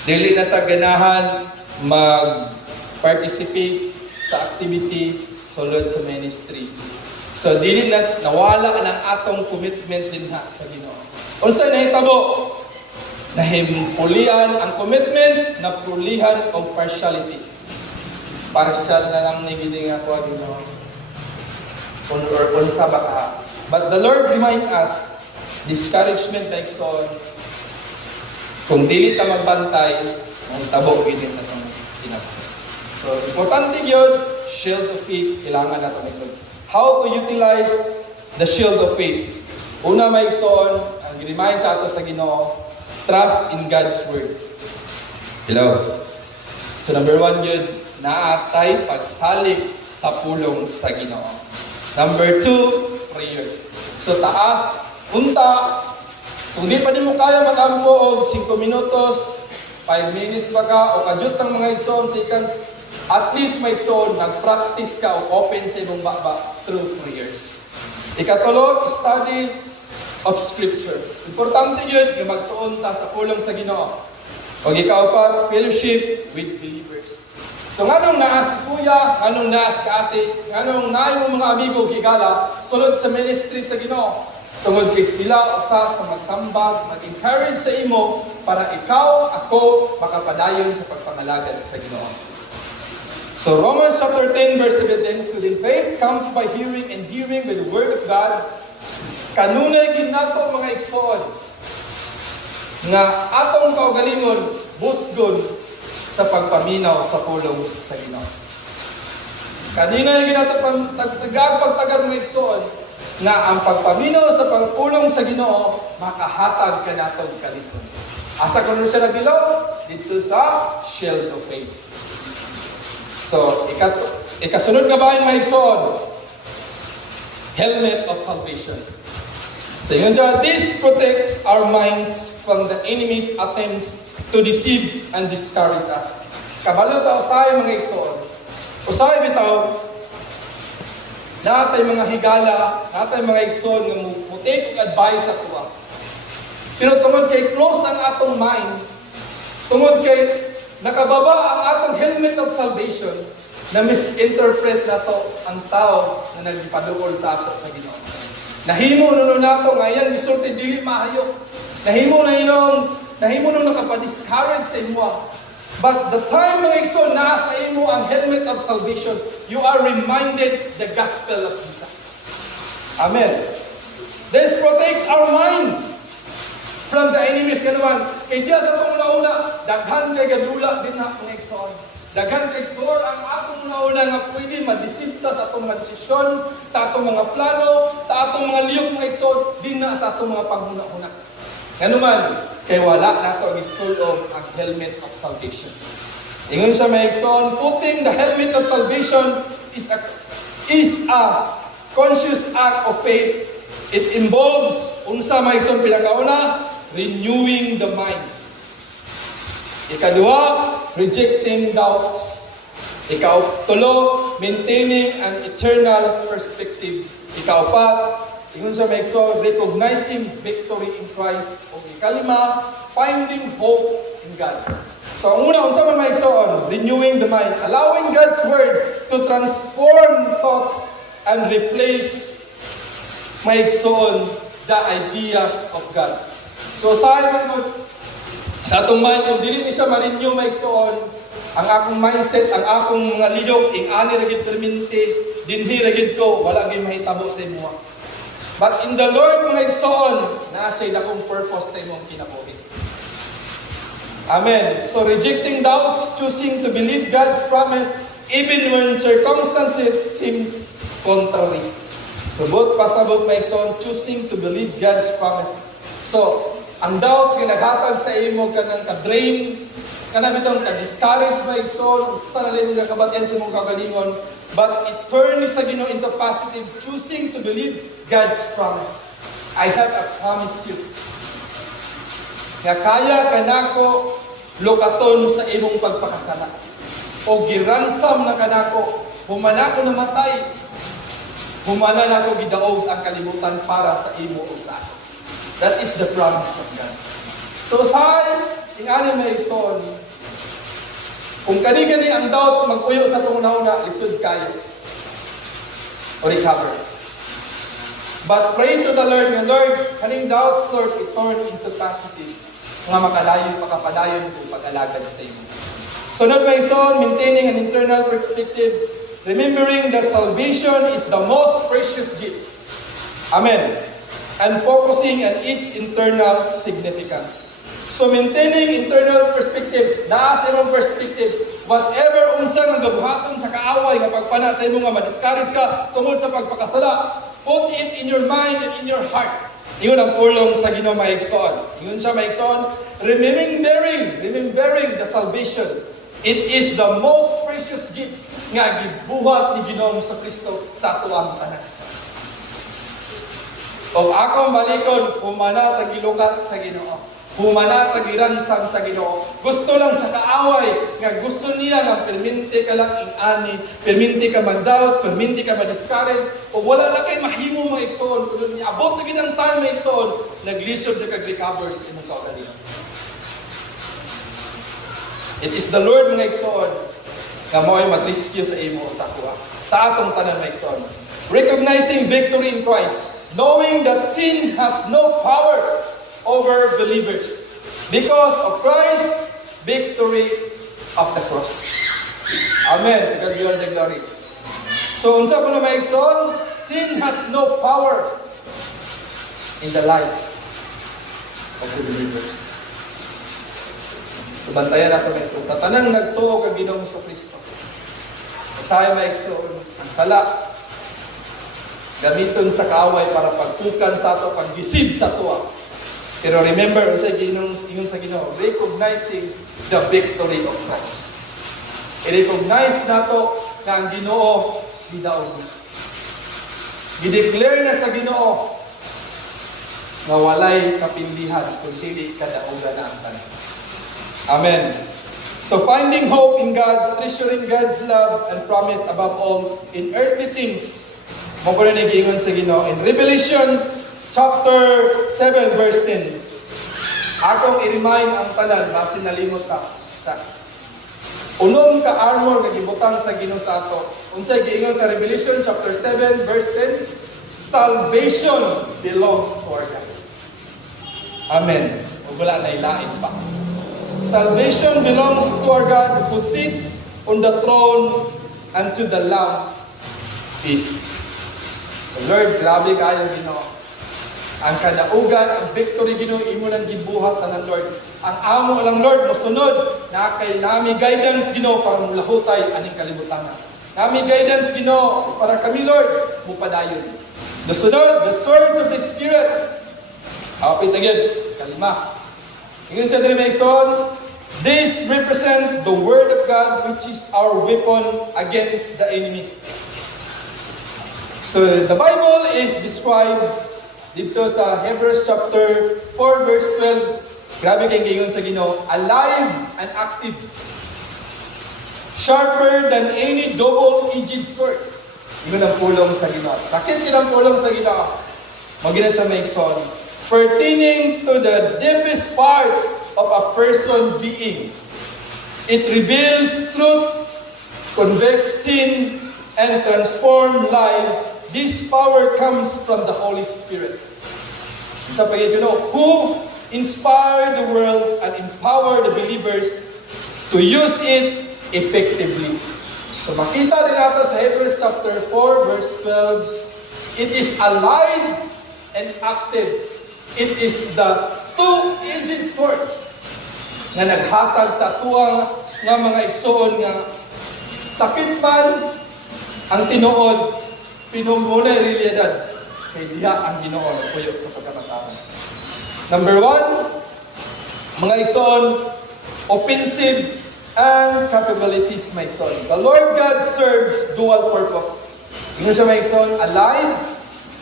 Dili na ta ganahan mag-participate sa activity sulod sa ministry. So, dili na nawala ng atong commitment din ha sa Ginoo. Unsa nahitabo? Nahimpulian ang commitment, napulihan o partiality. Partial na lang ni gini nga ko Ginoo. Or unsa ba ka? But the Lord remind us, discouragement like so, kung dili ta magbantay, ang tabo gini sa atong kinabuhi. So, importante yun, shield of faith, kailangan nato may isod. How to utilize the shield of faith? Una may isod, ang remind sa ato sa Ginoo, trust in God's word. Hello. So number 1 yun, naatay pagsalig sa pulong sa Ginoo. Number 2, prayer. So taas, punta. Kung di pa di mo kaya mag-ampo og 5 minutos, 5 minutes ba ka, o kadyot ng mga igsoon seconds, at least may igsoon, nag-practice ka o open sa imong baba through prayers. Ikatulo, study of Scripture. Importante yun na magtuon ta sa pulong sa Ginoo. O ikaupat, fellowship with believers. So nganong naas si kuya, nganong naas ka ate, nganong naayong mga amigo gigala, sulod sa ministry sa Ginoo. Tungod kay sila usa sa magtambag, mag-encourage sa imo para ikaw, ako, makapadayon sa pagpangalagad sa Ginoo. So Romans chapter 10 verse 17, so then faith comes by hearing and hearing by the word of God. Kanunay gid nato mga igsoon nga atong kaugalingon busgon sa pagpaminaw sa pulong sa Ginoo. Kanina yung ginato pagtagar mga igsoon nga ang pagpaminaw sa pagpulong sa Ginoo makahatag ka natong kalikon. Asa kuno siya nabilog dito sa shield of faith. So, ikasunod nga ba yung mga igsoon? Helmet of salvation. So, yun dyan, this protects our minds from the enemy's attempts to deceive and discourage us. Kabalo ta usay mga igsoon. Usay bitaw natay mga higala, natay mga igsoon nga mutik og advice sa tuwa. Pero tungod kay close ang atong mind, tungod kay nakababa ang atong helmet of salvation, na misinterpret nato ang tao na nagpaduol sa ato sa Ginoo. Nahimo nuno nato nga yan gisulti dili maayo. Nahimo nung nakapa-discourage sa imo. But the time mga igsoon nasa imo ang helmet of salvation, you are reminded the gospel of Jesus. Amen. This protects our mind from the enemies ka naman. Kay Diyos sa itong una, daghan kay gadula din na mga igsoon. Daghan kay door ang atong una nga pwede madisipta sa atong mga desisyon, sa atong mga plano, sa atong mga liyok mga igsoon, din na sa atong mga paghuna-huna. Nganuman, kay wala nato gisulod ang helmet of salvation. Ingon siya may igsoon, putting the helmet of salvation is a conscious act of faith. It involves, unsa may igsoon pinakauna, renewing the mind. Ikaduha, rejecting doubts. Ikautulo, maintaining an eternal perspective. Ikaupat, ingon sa may igsoon, recognizing victory in Christ. O ikalima, finding hope in God. So ang una, unsa man may igsoon, renewing the mind, allowing God's word to transform thoughts and replace may igsoon the ideas of God. So sa atong mind, kung dili ni siya ma-renew may igsoon, ang akong mindset, ang akong mga liyok, ing-ani ragid perminti, dinhi ragid ko, wala gyud mahitabo sa imo. But in the Lord mga igsoon, naasay dakong purpose sa imong kinabuhi. Amen. So rejecting doubts, choosing to believe God's promise even when circumstances seems contrary. So both pasabot mga igsoon, choosing to believe God's promise. So ang doubts nga naghatag sa imo kanang ka-drain, kanang bitong ka-discourage mga igsoon, sa nalin nga kabatian sa imong kagalingon, but it turns sa Ginoo into positive, choosing to believe God's promise. I have a promise you. Nga kaya ka nako lukaton sa imong pagpakasala. O giransam na kanako, humana ko namatay, humana nako gidaog ang kalibutan para sa imo o sa ako. That is the promise of God. So say, ingani may igsoon, kung kani-kani ang doubt magpuyo sa itong una, lisod kayo. O recover. But pray to the Lord, nga Lord, kaning doubts, Lord, it turn into positive. Nga makapadayon kung pag-alagad sa iyo. So not may son, maintaining an internal perspective, remembering that salvation is the most precious gift. Amen. And focusing on its internal significance. So maintaining internal perspective, naa sa imong perspective, whatever unsa nga gabuhaton sa kaaway nga pagpana sa imong nga ma-discourage ka tungod sa pagpakasala, put it in your mind and in your heart. Iyon ang pulong sa Ginoo maigsoon. Iyon siya maigsoon, remembering the salvation It is the most precious gift nga gibuhat ni Ginoong Kristo sa ato ang tanan. O akong balikon, humana tagilukat sa Ginoo. Humana tagiransang sa Ginoo. Gusto lang sa kaaway nga gusto niya nga perminti ka lang ingani, perminti ka mag-doubt, perminti ka ma-discourage, o wala lang kay mahimo mga igsoon. Kung niabot na ginang time mga igsoon, naglisod na kag-recover sa imong kaugalingon. It is the Lord mga igsoon nga mo'y mag-rescue sa imo sa kuha. Sa atong tanan mga igsoon. Recognizing victory in Christ. Knowing that sin has no power over believers. Because of Christ's victory of the cross. Amen. To God be all the glory. So, unsa ko na mga igsoon, sin has no power in the life of the believers. So, bantayan nato mga igsoon. Sa tanang nagtuo kag Ginoong Kristo. Usahay mga igsoon, ang sala, gamiton sa kaaway para pagpukan sa ato, pag-deceive sa tuwa. Pero remember, unsay ingon sa Ginoo, recognizing the victory of Christ. I-recognize nato na ang Ginoo gidaog. Gideclare na sa Ginoo nga walay kapindihan kung dili kadaugan na ang tanan. Amen. So finding hope in God, treasuring God's love and promise above all in earthly things. Mo ko na giingon sa Ginoo in Revelation chapter 7 verse 10. Akong i-remind ang tanan basin nalimot ka sa unom ka armor nga gibutang sa Ginoo sa ato. Unsay giingon sa Revelation chapter 7 verse 10? Salvation belongs to our God. Amen. Ug wala na ilain pa. Salvation belongs to our God who sits on the throne and to the Lamb is. So Lord, grabe kayo Ginoo. Ang kadaugan, ang victory Ginoo imo nang gibuhat tanan Lord. Ang amo lang Lord mosunod na kay nami guidance Ginoo para mulahutay aning kalibutan. Nami guidance Ginoo para kami Lord mupadayon. Dosunod the swords of the Spirit. Apit again, kalima. Ingon siya diri mga igsoon, this represent the word of God which is our weapon against the enemy. So the Bible is describes dito sa Hebrews chapter 4 verse 12, grabe kayong gingon sa Ginoo, alive and active, sharper than any double-edged swords. Yun ang pulong sa Ginoo. Sakit yun ang pulong sa Ginoo. Magina sa maigsoon, pertaining to the deepest part of a person being. It reveals truth, convicts sin, and transforms life. This power comes from the Holy Spirit. Sa pagkikuno, who inspired the world and empowered the believers to use it effectively. So makita din natin sa Hebrews chapter 4 verse 12, it is alive and active. It is the two-edged swords na naghatag sa tuwang nga mga igsoon nga sakit man ang tinuod, pinumuna realidad. Kay diha ang Ginoo nagpuyo sa pagkatao. Number 1, mga igsoon, offensive and capabilities, mga igsoon. The Lord God serves dual purpose. Ingon siya mga igsoon, alive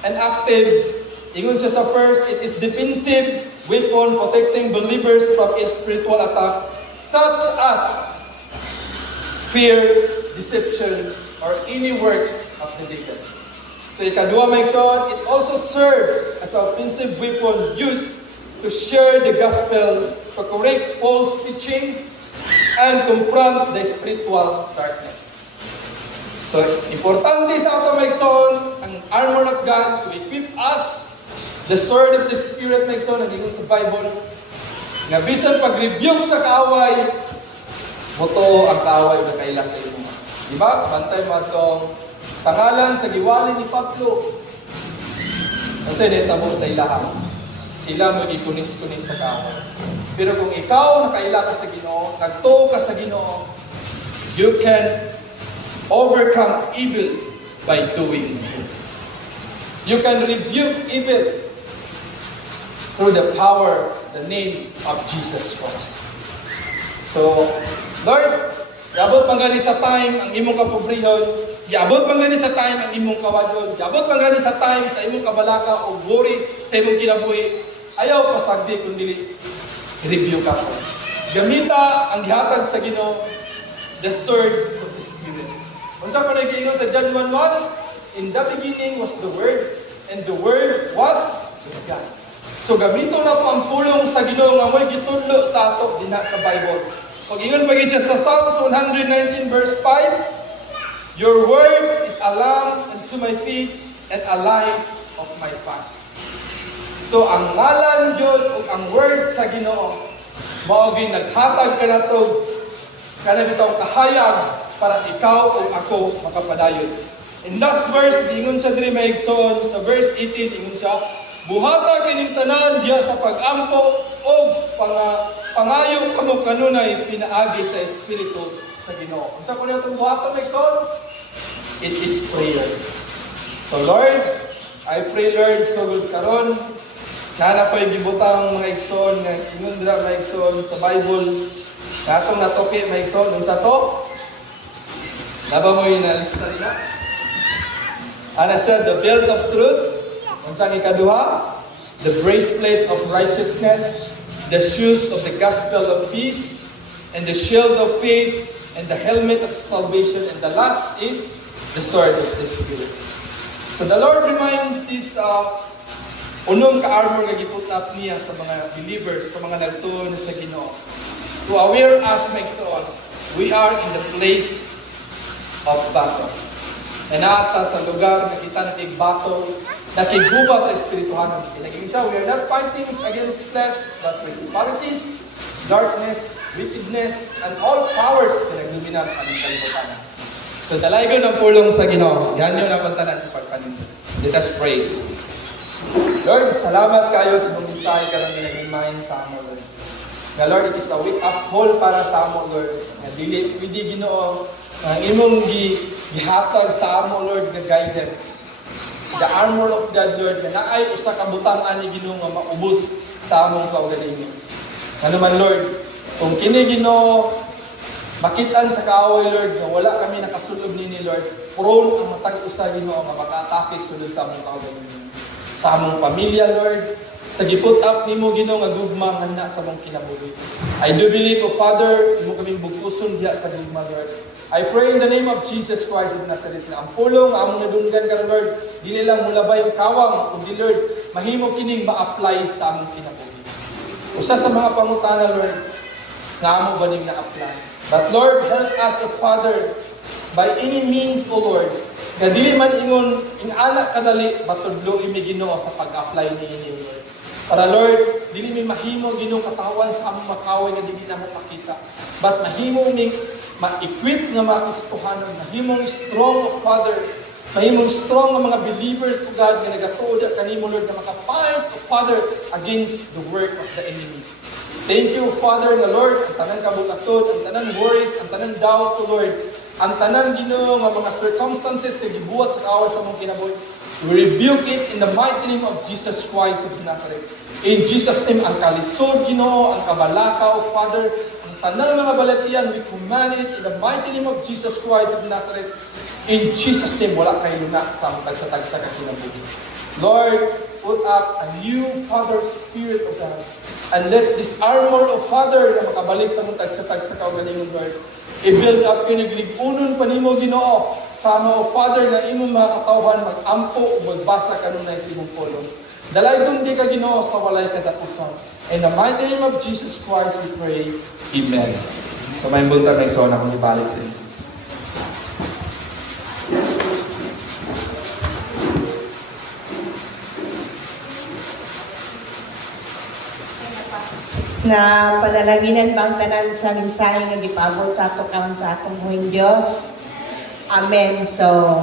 and active. Ingon siya sa first, it is defensive weapon protecting believers from its spiritual attack, such as fear, deception, or any works of the devil. So ikadua mga igsoon, it also served as an offensive weapon used to share the gospel, to correct false teaching, and confront the spiritual darkness. So importante sa ato mga igsoon, ang armor of God to equip us, the sword of the Spirit mga igsoon, ang ingon sa Bible, nga bisan pag-rebuke sa kaaway, moto ang kaaway na kaila sa imo. Diba? Bantay mo itong sa ngalan, sa giwali ni Pablo. Kasi netabo sa ilahan. Sila mo ikunis-kunis sa kaaway. Pero kung ikaw nakaila ka sa Ginoo, nagtuo ka sa Ginoo, you can overcome evil by doing good. You can rebuke evil through the power, the name of Jesus Christ. So, Lord, Giabot man gani sa time ang imong kapobrehon, giabot man gani sa time ang imong kawadyon, giabot man gani sa time sa imong kabalaka o worry sa imong kinabuhi. Ayaw pasagdi kundi review ka po. Gamita ang gihatag sa Ginoo, the swords of the Spirit. Unsa pa nag-iingon sa John 1:1? In the beginning was the Word, and the Word was with God. So gamito na po ang pulong sa Ginoo nga mo'y gitudlo sa ato dinha sa Bible. Pag ingon pagid siya sa Psalms 119 verse 5, your word is a lamp unto my feet and a light of my path. So ang ngalan yun o ang word sa Ginoo mao gyud naghatag kanato kana bitong kahayag para ikaw o ako makapadayon. In last verse, ingon siya diri maigsoon sa verse 18, ingon siya, buhata kining tanan diya sa pag-ampo o pangayo kamo kanunay pinaagi sa Espiritu sa Ginoo. Unsa ko niya itong buhata maigsoon? It is prayer. So Lord, I pray Lord, so good karon na ko'y gibutang mga igsoon nga ingon dira mga igsoon sa Bible katong natoki mga igsoon unsa to? Naba mo yung nalista nila? Ana siya, the belt of truth. Unsa ang ikaduha? The breastplate of righteousness, the shoes of the gospel of peace, and the shield of faith, and the helmet of salvation, and the last is the sword of the Spirit. So the Lord reminds this unong ka-armor nga giput-up niya sa mga believers, sa mga nagtuon sa Ginoo. To aware us, my son, we are in the place of battle. Na naata sa lugar na kita nakig-battle, nakigubat sa espirituhanan. Pinaging siya, we are not fighting against flesh, but principalities, darkness, wickedness, and all powers na nagdominant ang kalibutan. So dalaygon ang pulong sa Ginoo. Yan yung napuntanan sa pagpaninda. Let us pray. Lord, salamat kayo sa mga mensahe ka ng ginagin sa amo, Lord. Nga Lord, it is a wake-up call para sa amo, Lord. Nga dili, pwede Ginoo, ang imong gihatag sa amo, Lord, nga guidance. The armor of God, Lord, nga naay usa ka butang-an ni Ginoo nga maubos sa among kaugalingon. Ano man, Lord, kung kini Ginoo makitaan sa kaaway, Lord, nga wala kami nakasulod nini, Lord, prone ang matag usa Ginoo nga maka-atake sulod sa among kaugalingon. Sa among pamilya, Lord, sa giput-up nimo Ginoo nga gugma nga na sa among kinabuhi. I do believe, O Father, imo kaming bugkuson diha sa gugma, Lord. I pray in the name of Jesus Christ of Nazareth na ang pulong among nadunggan ka, Lord, dili lang mulabay ang kawang, kundi Lord, mahimo kining ma-apply sa among kinabuhi. Usa sa mga pangutana, Lord, nga amo ba ning na-apply? But Lord, help us, O Father, by any means, O Lord, nga dili man ingon ing anak kadali batudlo imi Ginoo sa pag-apply niini, Lord. Para Lord, dili mi mahimo Ginoo katawan sa among makaway nga dili namo makita. But mahimo mi ma-equip nga maistuhanon, mahimong strong, O Father, mahimong strong nga mga believers, O God, nga nagatuod kanimo, Lord, nga makafight, O Father, against the work of the enemies. Thank you, Father, na Lord, ang tanan kabutatod, ang tanan worries, ang tanan doubts, O Lord, ang tanan Ginoo nga mga circumstances na gibuhat sa kaaway sa mong kinabuhi. We rebuke it in the mighty name of Jesus Christ of Nazareth. In Jesus' name, ang kalisod Ginoo, ang kabalaka, O Father, ang tanang mga balatian, we command it in the mighty name of Jesus Christ of Nazareth. In Jesus' name, wala kayo luna sa tagsa-tagsa ka kinabuhi. Lord, put up a new Father Spirit of God. And let this armor of Father na makabalik sa mong tagsa-tagsa ka o ganingon, Lord, i-build up yung nagligunon pa nimo Ginoo. Sama, O Father, na imong mga katawhan mag-ampo o magbasa kanunay sa imong pulong. Dalaygon di ka Ginoo sa walay kadapusan. In the mighty name of Jesus Christ we pray. Amen. So may bunta may sona kung ibalik sa inyo. Na palalaginan bang tanan sa mensahe nga gipabot sa ato karon sa atong buhing Dios. Amen. So,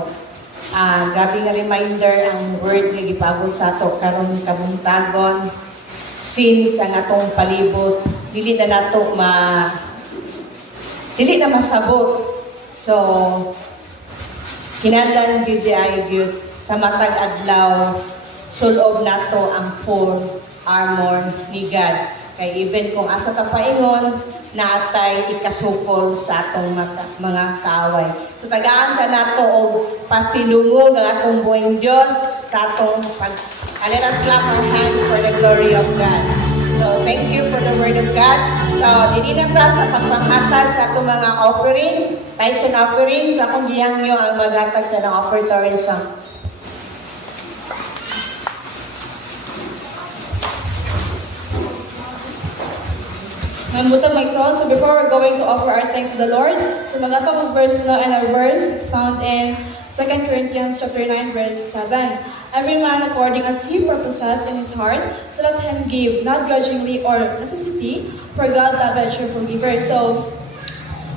grabe nga reminder ang word nga gipabot sa ato karon kabuntagon. Since ang atong palibot dili na masabot. So, kinahanglan gyud ay gyud sa matag adlaw sulob nato ang full armor ni God. Kay even kung asa ta paingon, naatay ikasukol sa atong mga kaaway. So tagaan sa nato og pasilungog ang atong buong Dios sa atong pag. Let us clap our hands for the glory of God. So thank you for the word of God. So dili na ta sa pagpanghatag sa atong mga offering, tithes and offering sa akong gihangyo ang maghatag sa ng offertory song. Mambuta magson. So before we're going to offer our thanks to the Lord, so magatong verse no, and our verse is found in 2 Corinthians chapter 9, verse 7. Every man according as he purposeth in his heart, so let him give, not grudgingly or necessity, for God loveth a cheerful giver. So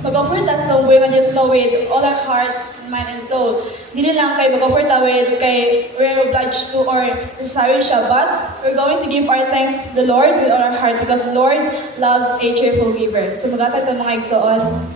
mag-offer ta sa buhay nga Diyos with all our hearts, mind, and soul. Dili lang kay mag-offer ta with kay we're obliged to or necessary siya, but we're going to give our thanks to the Lord with all our heart because the Lord loves a cheerful giver. So magatag ta mga igsoon.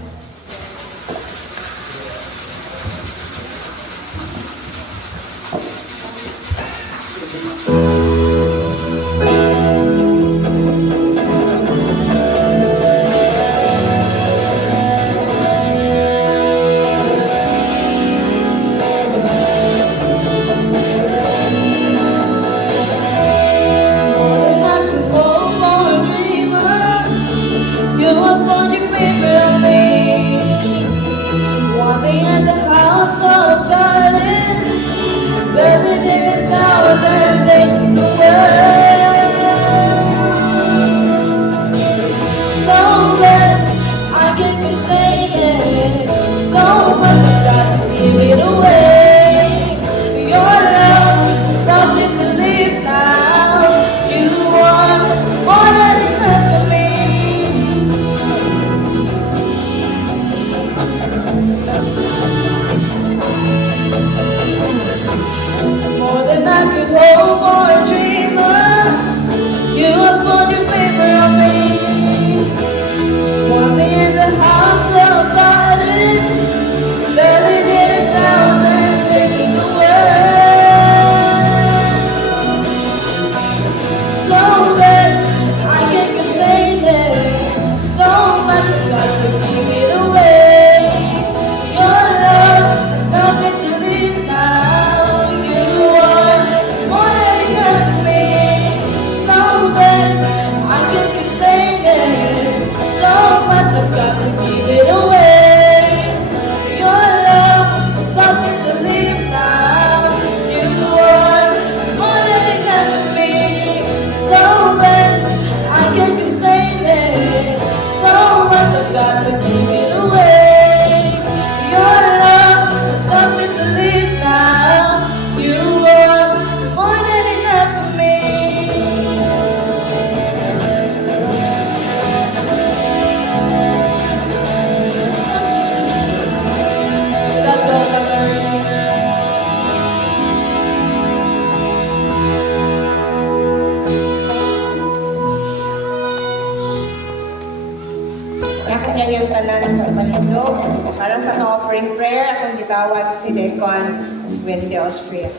Kanyang tanan sa pagpanindog. Para sa offering prayer, akong gitawag si Decon Wende Austria.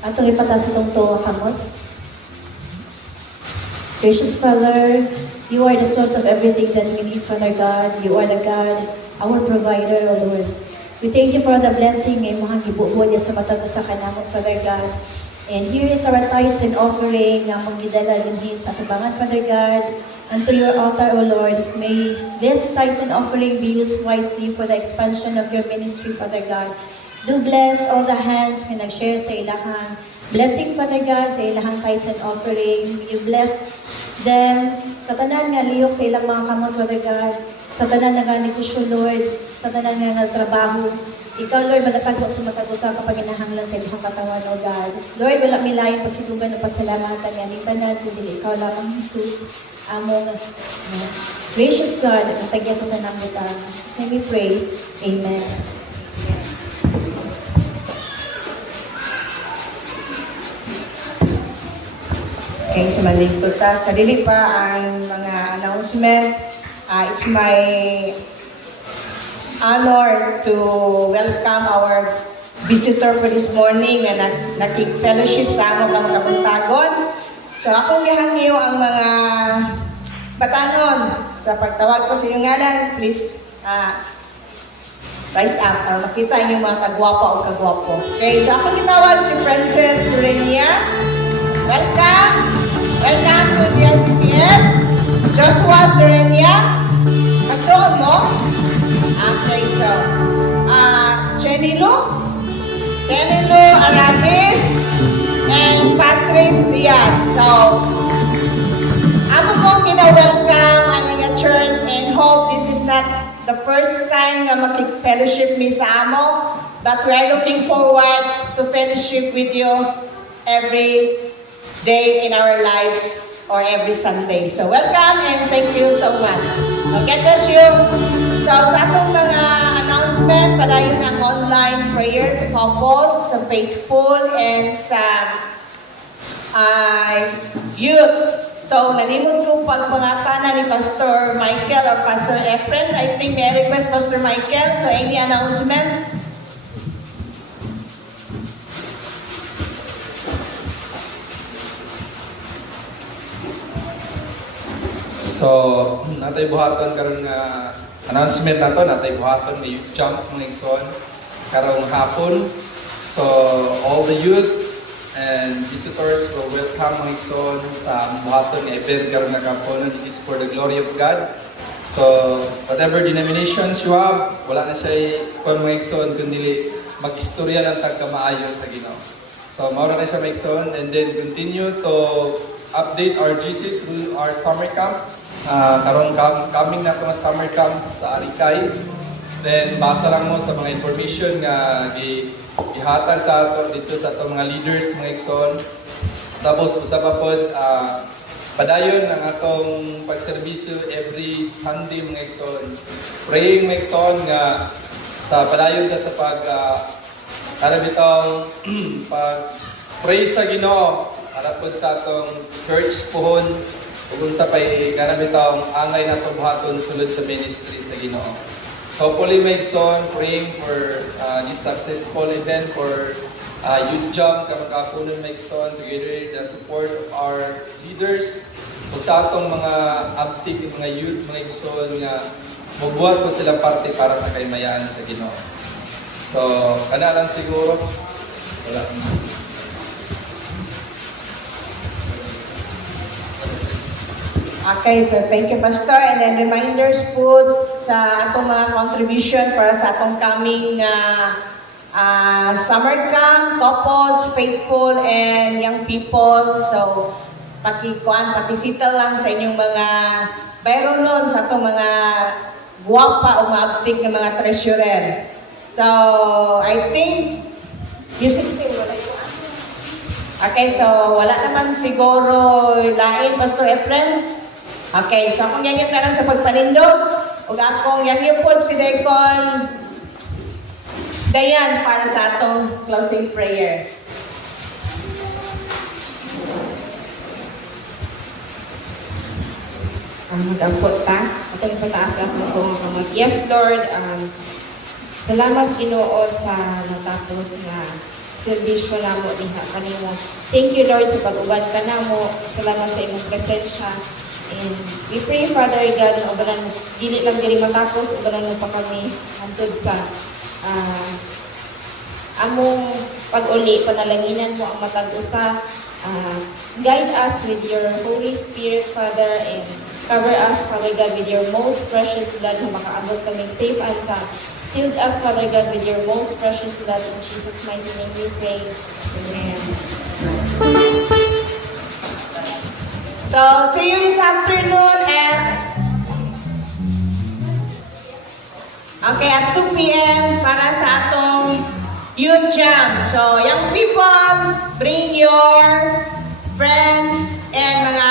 Atong ipataas itong tuwa kamot. Gracious Father, you are the source of everything that we need, Father God. You are the God, our provider, O Lord. We thank you for the blessing and mga gibubuan niya sa matag sa kanamon, Father God. And here is our tithes and offering na magidala din sa tubangan, Father God, unto your altar, O Lord. May this tithes and offering be used wisely for the expansion of your ministry, Father God. Do bless all the hands na nag-share sa ilahang blessing, Father God, sa ilahang tithes and offering. You bless them sa tanan nga lihok sa ilang mga kamot, Father God, sa tanan nga negosyo, Lord, sa tanan nga trabaho. Ikaw, Lord, magatag sa matag-usa kapag inahanglan sa ibang katawan, O God. Lord, wala milayan pasitugan na pasalamatan niya. Tanan, kundi ikaw lamang, Jesus, among gracious God, matagya sa tanang kita. In Jesus' name we pray. Amen. Okay, so maligpod ta. Sa dili pa ang mga announcement. It's my honor to welcome our visitor for this morning na nakik-fellowship sa amo kang kabuntagon. So akong gihangyo ang mga batanon sa pagtawag ko sa inyong ngalan. Please rise up para makita inyong mga kagwapo o kagwapo. Okay, so akong gitawag si Princess Lorenia. Welcome! Welcome to the CPS. Joshua Serenia. Katsoon mo? Okay, so Chenilo Arabis and Patrice Diaz. So, ako pong gina-welcome ang mga church and hope this is not the first time na makik-fellowship mi sa amo, but we are looking forward to fellowship with you every day in our lives or every Sunday. So, welcome and thank you so much. God bless you. So, sa atong mga announcement, padayon ang online prayers sa couples, sa faithful, and sa youth. So, nalimod ko pagpangatanan ni Pastor Michael or Pastor Efren. I think may request Pastor Michael. So, any announcement? So, natay buhaton karong announcement nato, natay buhaton may youth jump mga igsoon karong hapon. So, all the youth and visitors will welcome mga igsoon sa buhaton nga event karong hapon. It is for the glory of God. So, whatever denominations you have, wala na siya kon mga igsoon kundi mag-istorya lang tagkamaayo sa Ginoo. So, maura na siya mga igsoon, and then continue to update our GC through our summer camp. Karong coming na itong summer camp sa Arikay. Then basa lang mo sa mga information nga gihatag sa ato dito sa atong mga leaders mga igsoon. Tapos usa pa pod padayon ang atong pagserbisyo every Sunday mga igsoon. Praying mga igsoon nga sa padayon ta sa bitaw pag pray sa Ginoo para pod sa atong church pohon. Kung sa pay karabitang angay na ito buhaton sulod sa ministry sa Ginoo. So, Puli Megson, praying for this successful event for youth jump, Kamakapunan Megson, together the support of our leaders. Kung sa atong mga active, mga youth Megson, nga magbuhat po silang parte para sa kaymayaan sa Ginoo. So, kana lang siguro. Wala. Okay, so thank you, Pastor. And then reminders po sa atong mga contribution para sa atong coming summer camp, couples, faithful, and young people. So, pakisita lang sa inyong mga bayro nun sa atong mga guwapa o maabtik ng mga treasurer. So, I think, music team, wala yung okay, so wala naman siguro lain, Pastor Efren. Okay, so akong yan yung tanan sa pagpanindog. O akong yan yung po si Decon Dayan para sa atong closing prayer. Magdampot ta. Atong ipataas ako kung kamag. Yes, Lord. Salamat Ginoo sa natapos na servisyo namo diha kanimo. Thank you, Lord, sa pag-ubad ka namo. Salamat sa imong presensya. And we pray, Father God, na ubalan mo, dili lang diri matapos, ubalan mo pa kami hantod sa among pag-uli, panalanginan mo ang matag usa. Guide us with your Holy Spirit, Father, and cover us, Father God, with your most precious blood na makaabot kaming safe and sound. Shield us, Father God, with your most precious blood. In Jesus' mighty name we pray. Amen. So, see you this afternoon at 2 p.m. para sa atong youth jam. So, young people, bring your friends and mga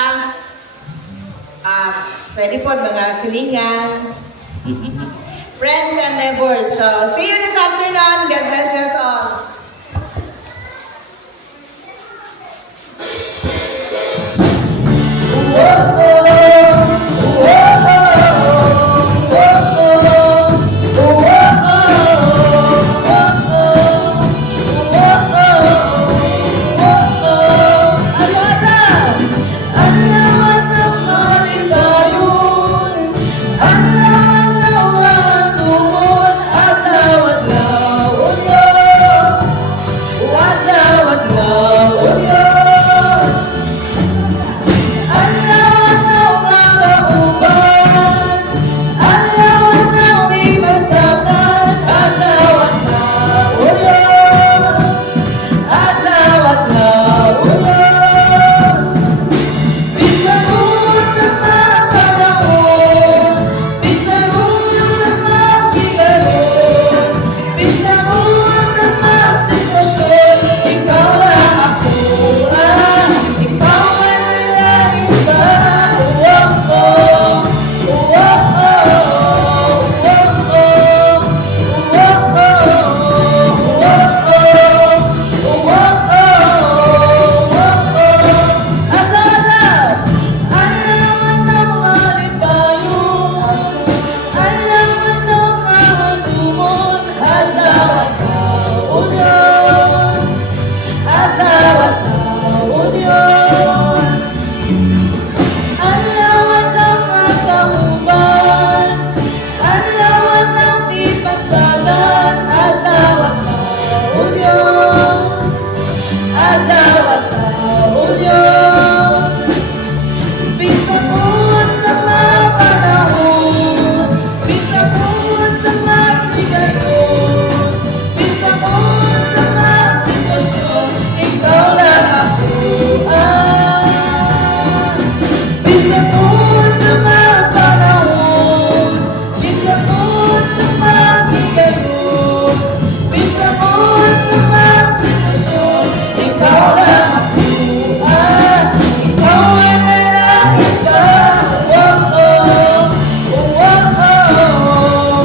pwede po mga silingan. Friends and neighbors. So, see you this afternoon. God bless us all. adlaw-adlaw, O Diyos. Adlaw-adlaw nga kauban, adlaw-adlaw di masatan, adlaw-adlaw, O Diyos. Adlaw-adlaw, O Diyos. Bisan mo sa mga panahon, bisan mo sa mga higayon, bisan mo sa mga sitwasyon, ikaw lang ako, ikaw ay may langit ba? Oh, oh, oh, oh, adlaw-adlaw, O Diyos. Bisan mo sa mga panahon, bisan mo sa mga sigayon, bisan mo sa mga sitwasyon, ikaw lang ako, bisan mo sa mga panahon, bisan mo sa mga sigayon, bisan mo sa mga sitwasyon, ikaw lang ako, ikaw ay may langit ba? Oh, oh, oh, oh, oh,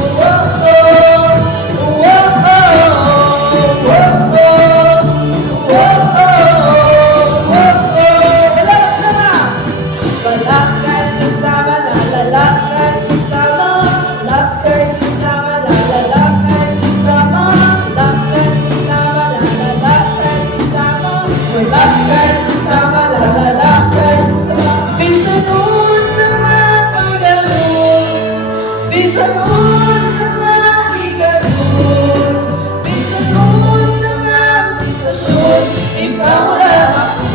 Relax naman. Balakay sasama, lalalakay sasama, lakay sasama, lalalakay sasama, lakay sasama, lalalakay sasama, lakay sasama, lalalakay sasama. Bisan mo sa mga paglalong, bisan mo sa mga higayon, bisan mo sa mga sitwasyon, ikaw lang ako,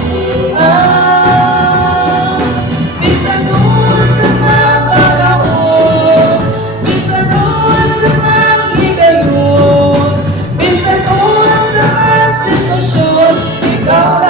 bisan mo sa mga panahon, bisan mo sa mga higayon, bisan mo sa mga sitwasyon, ikaw lang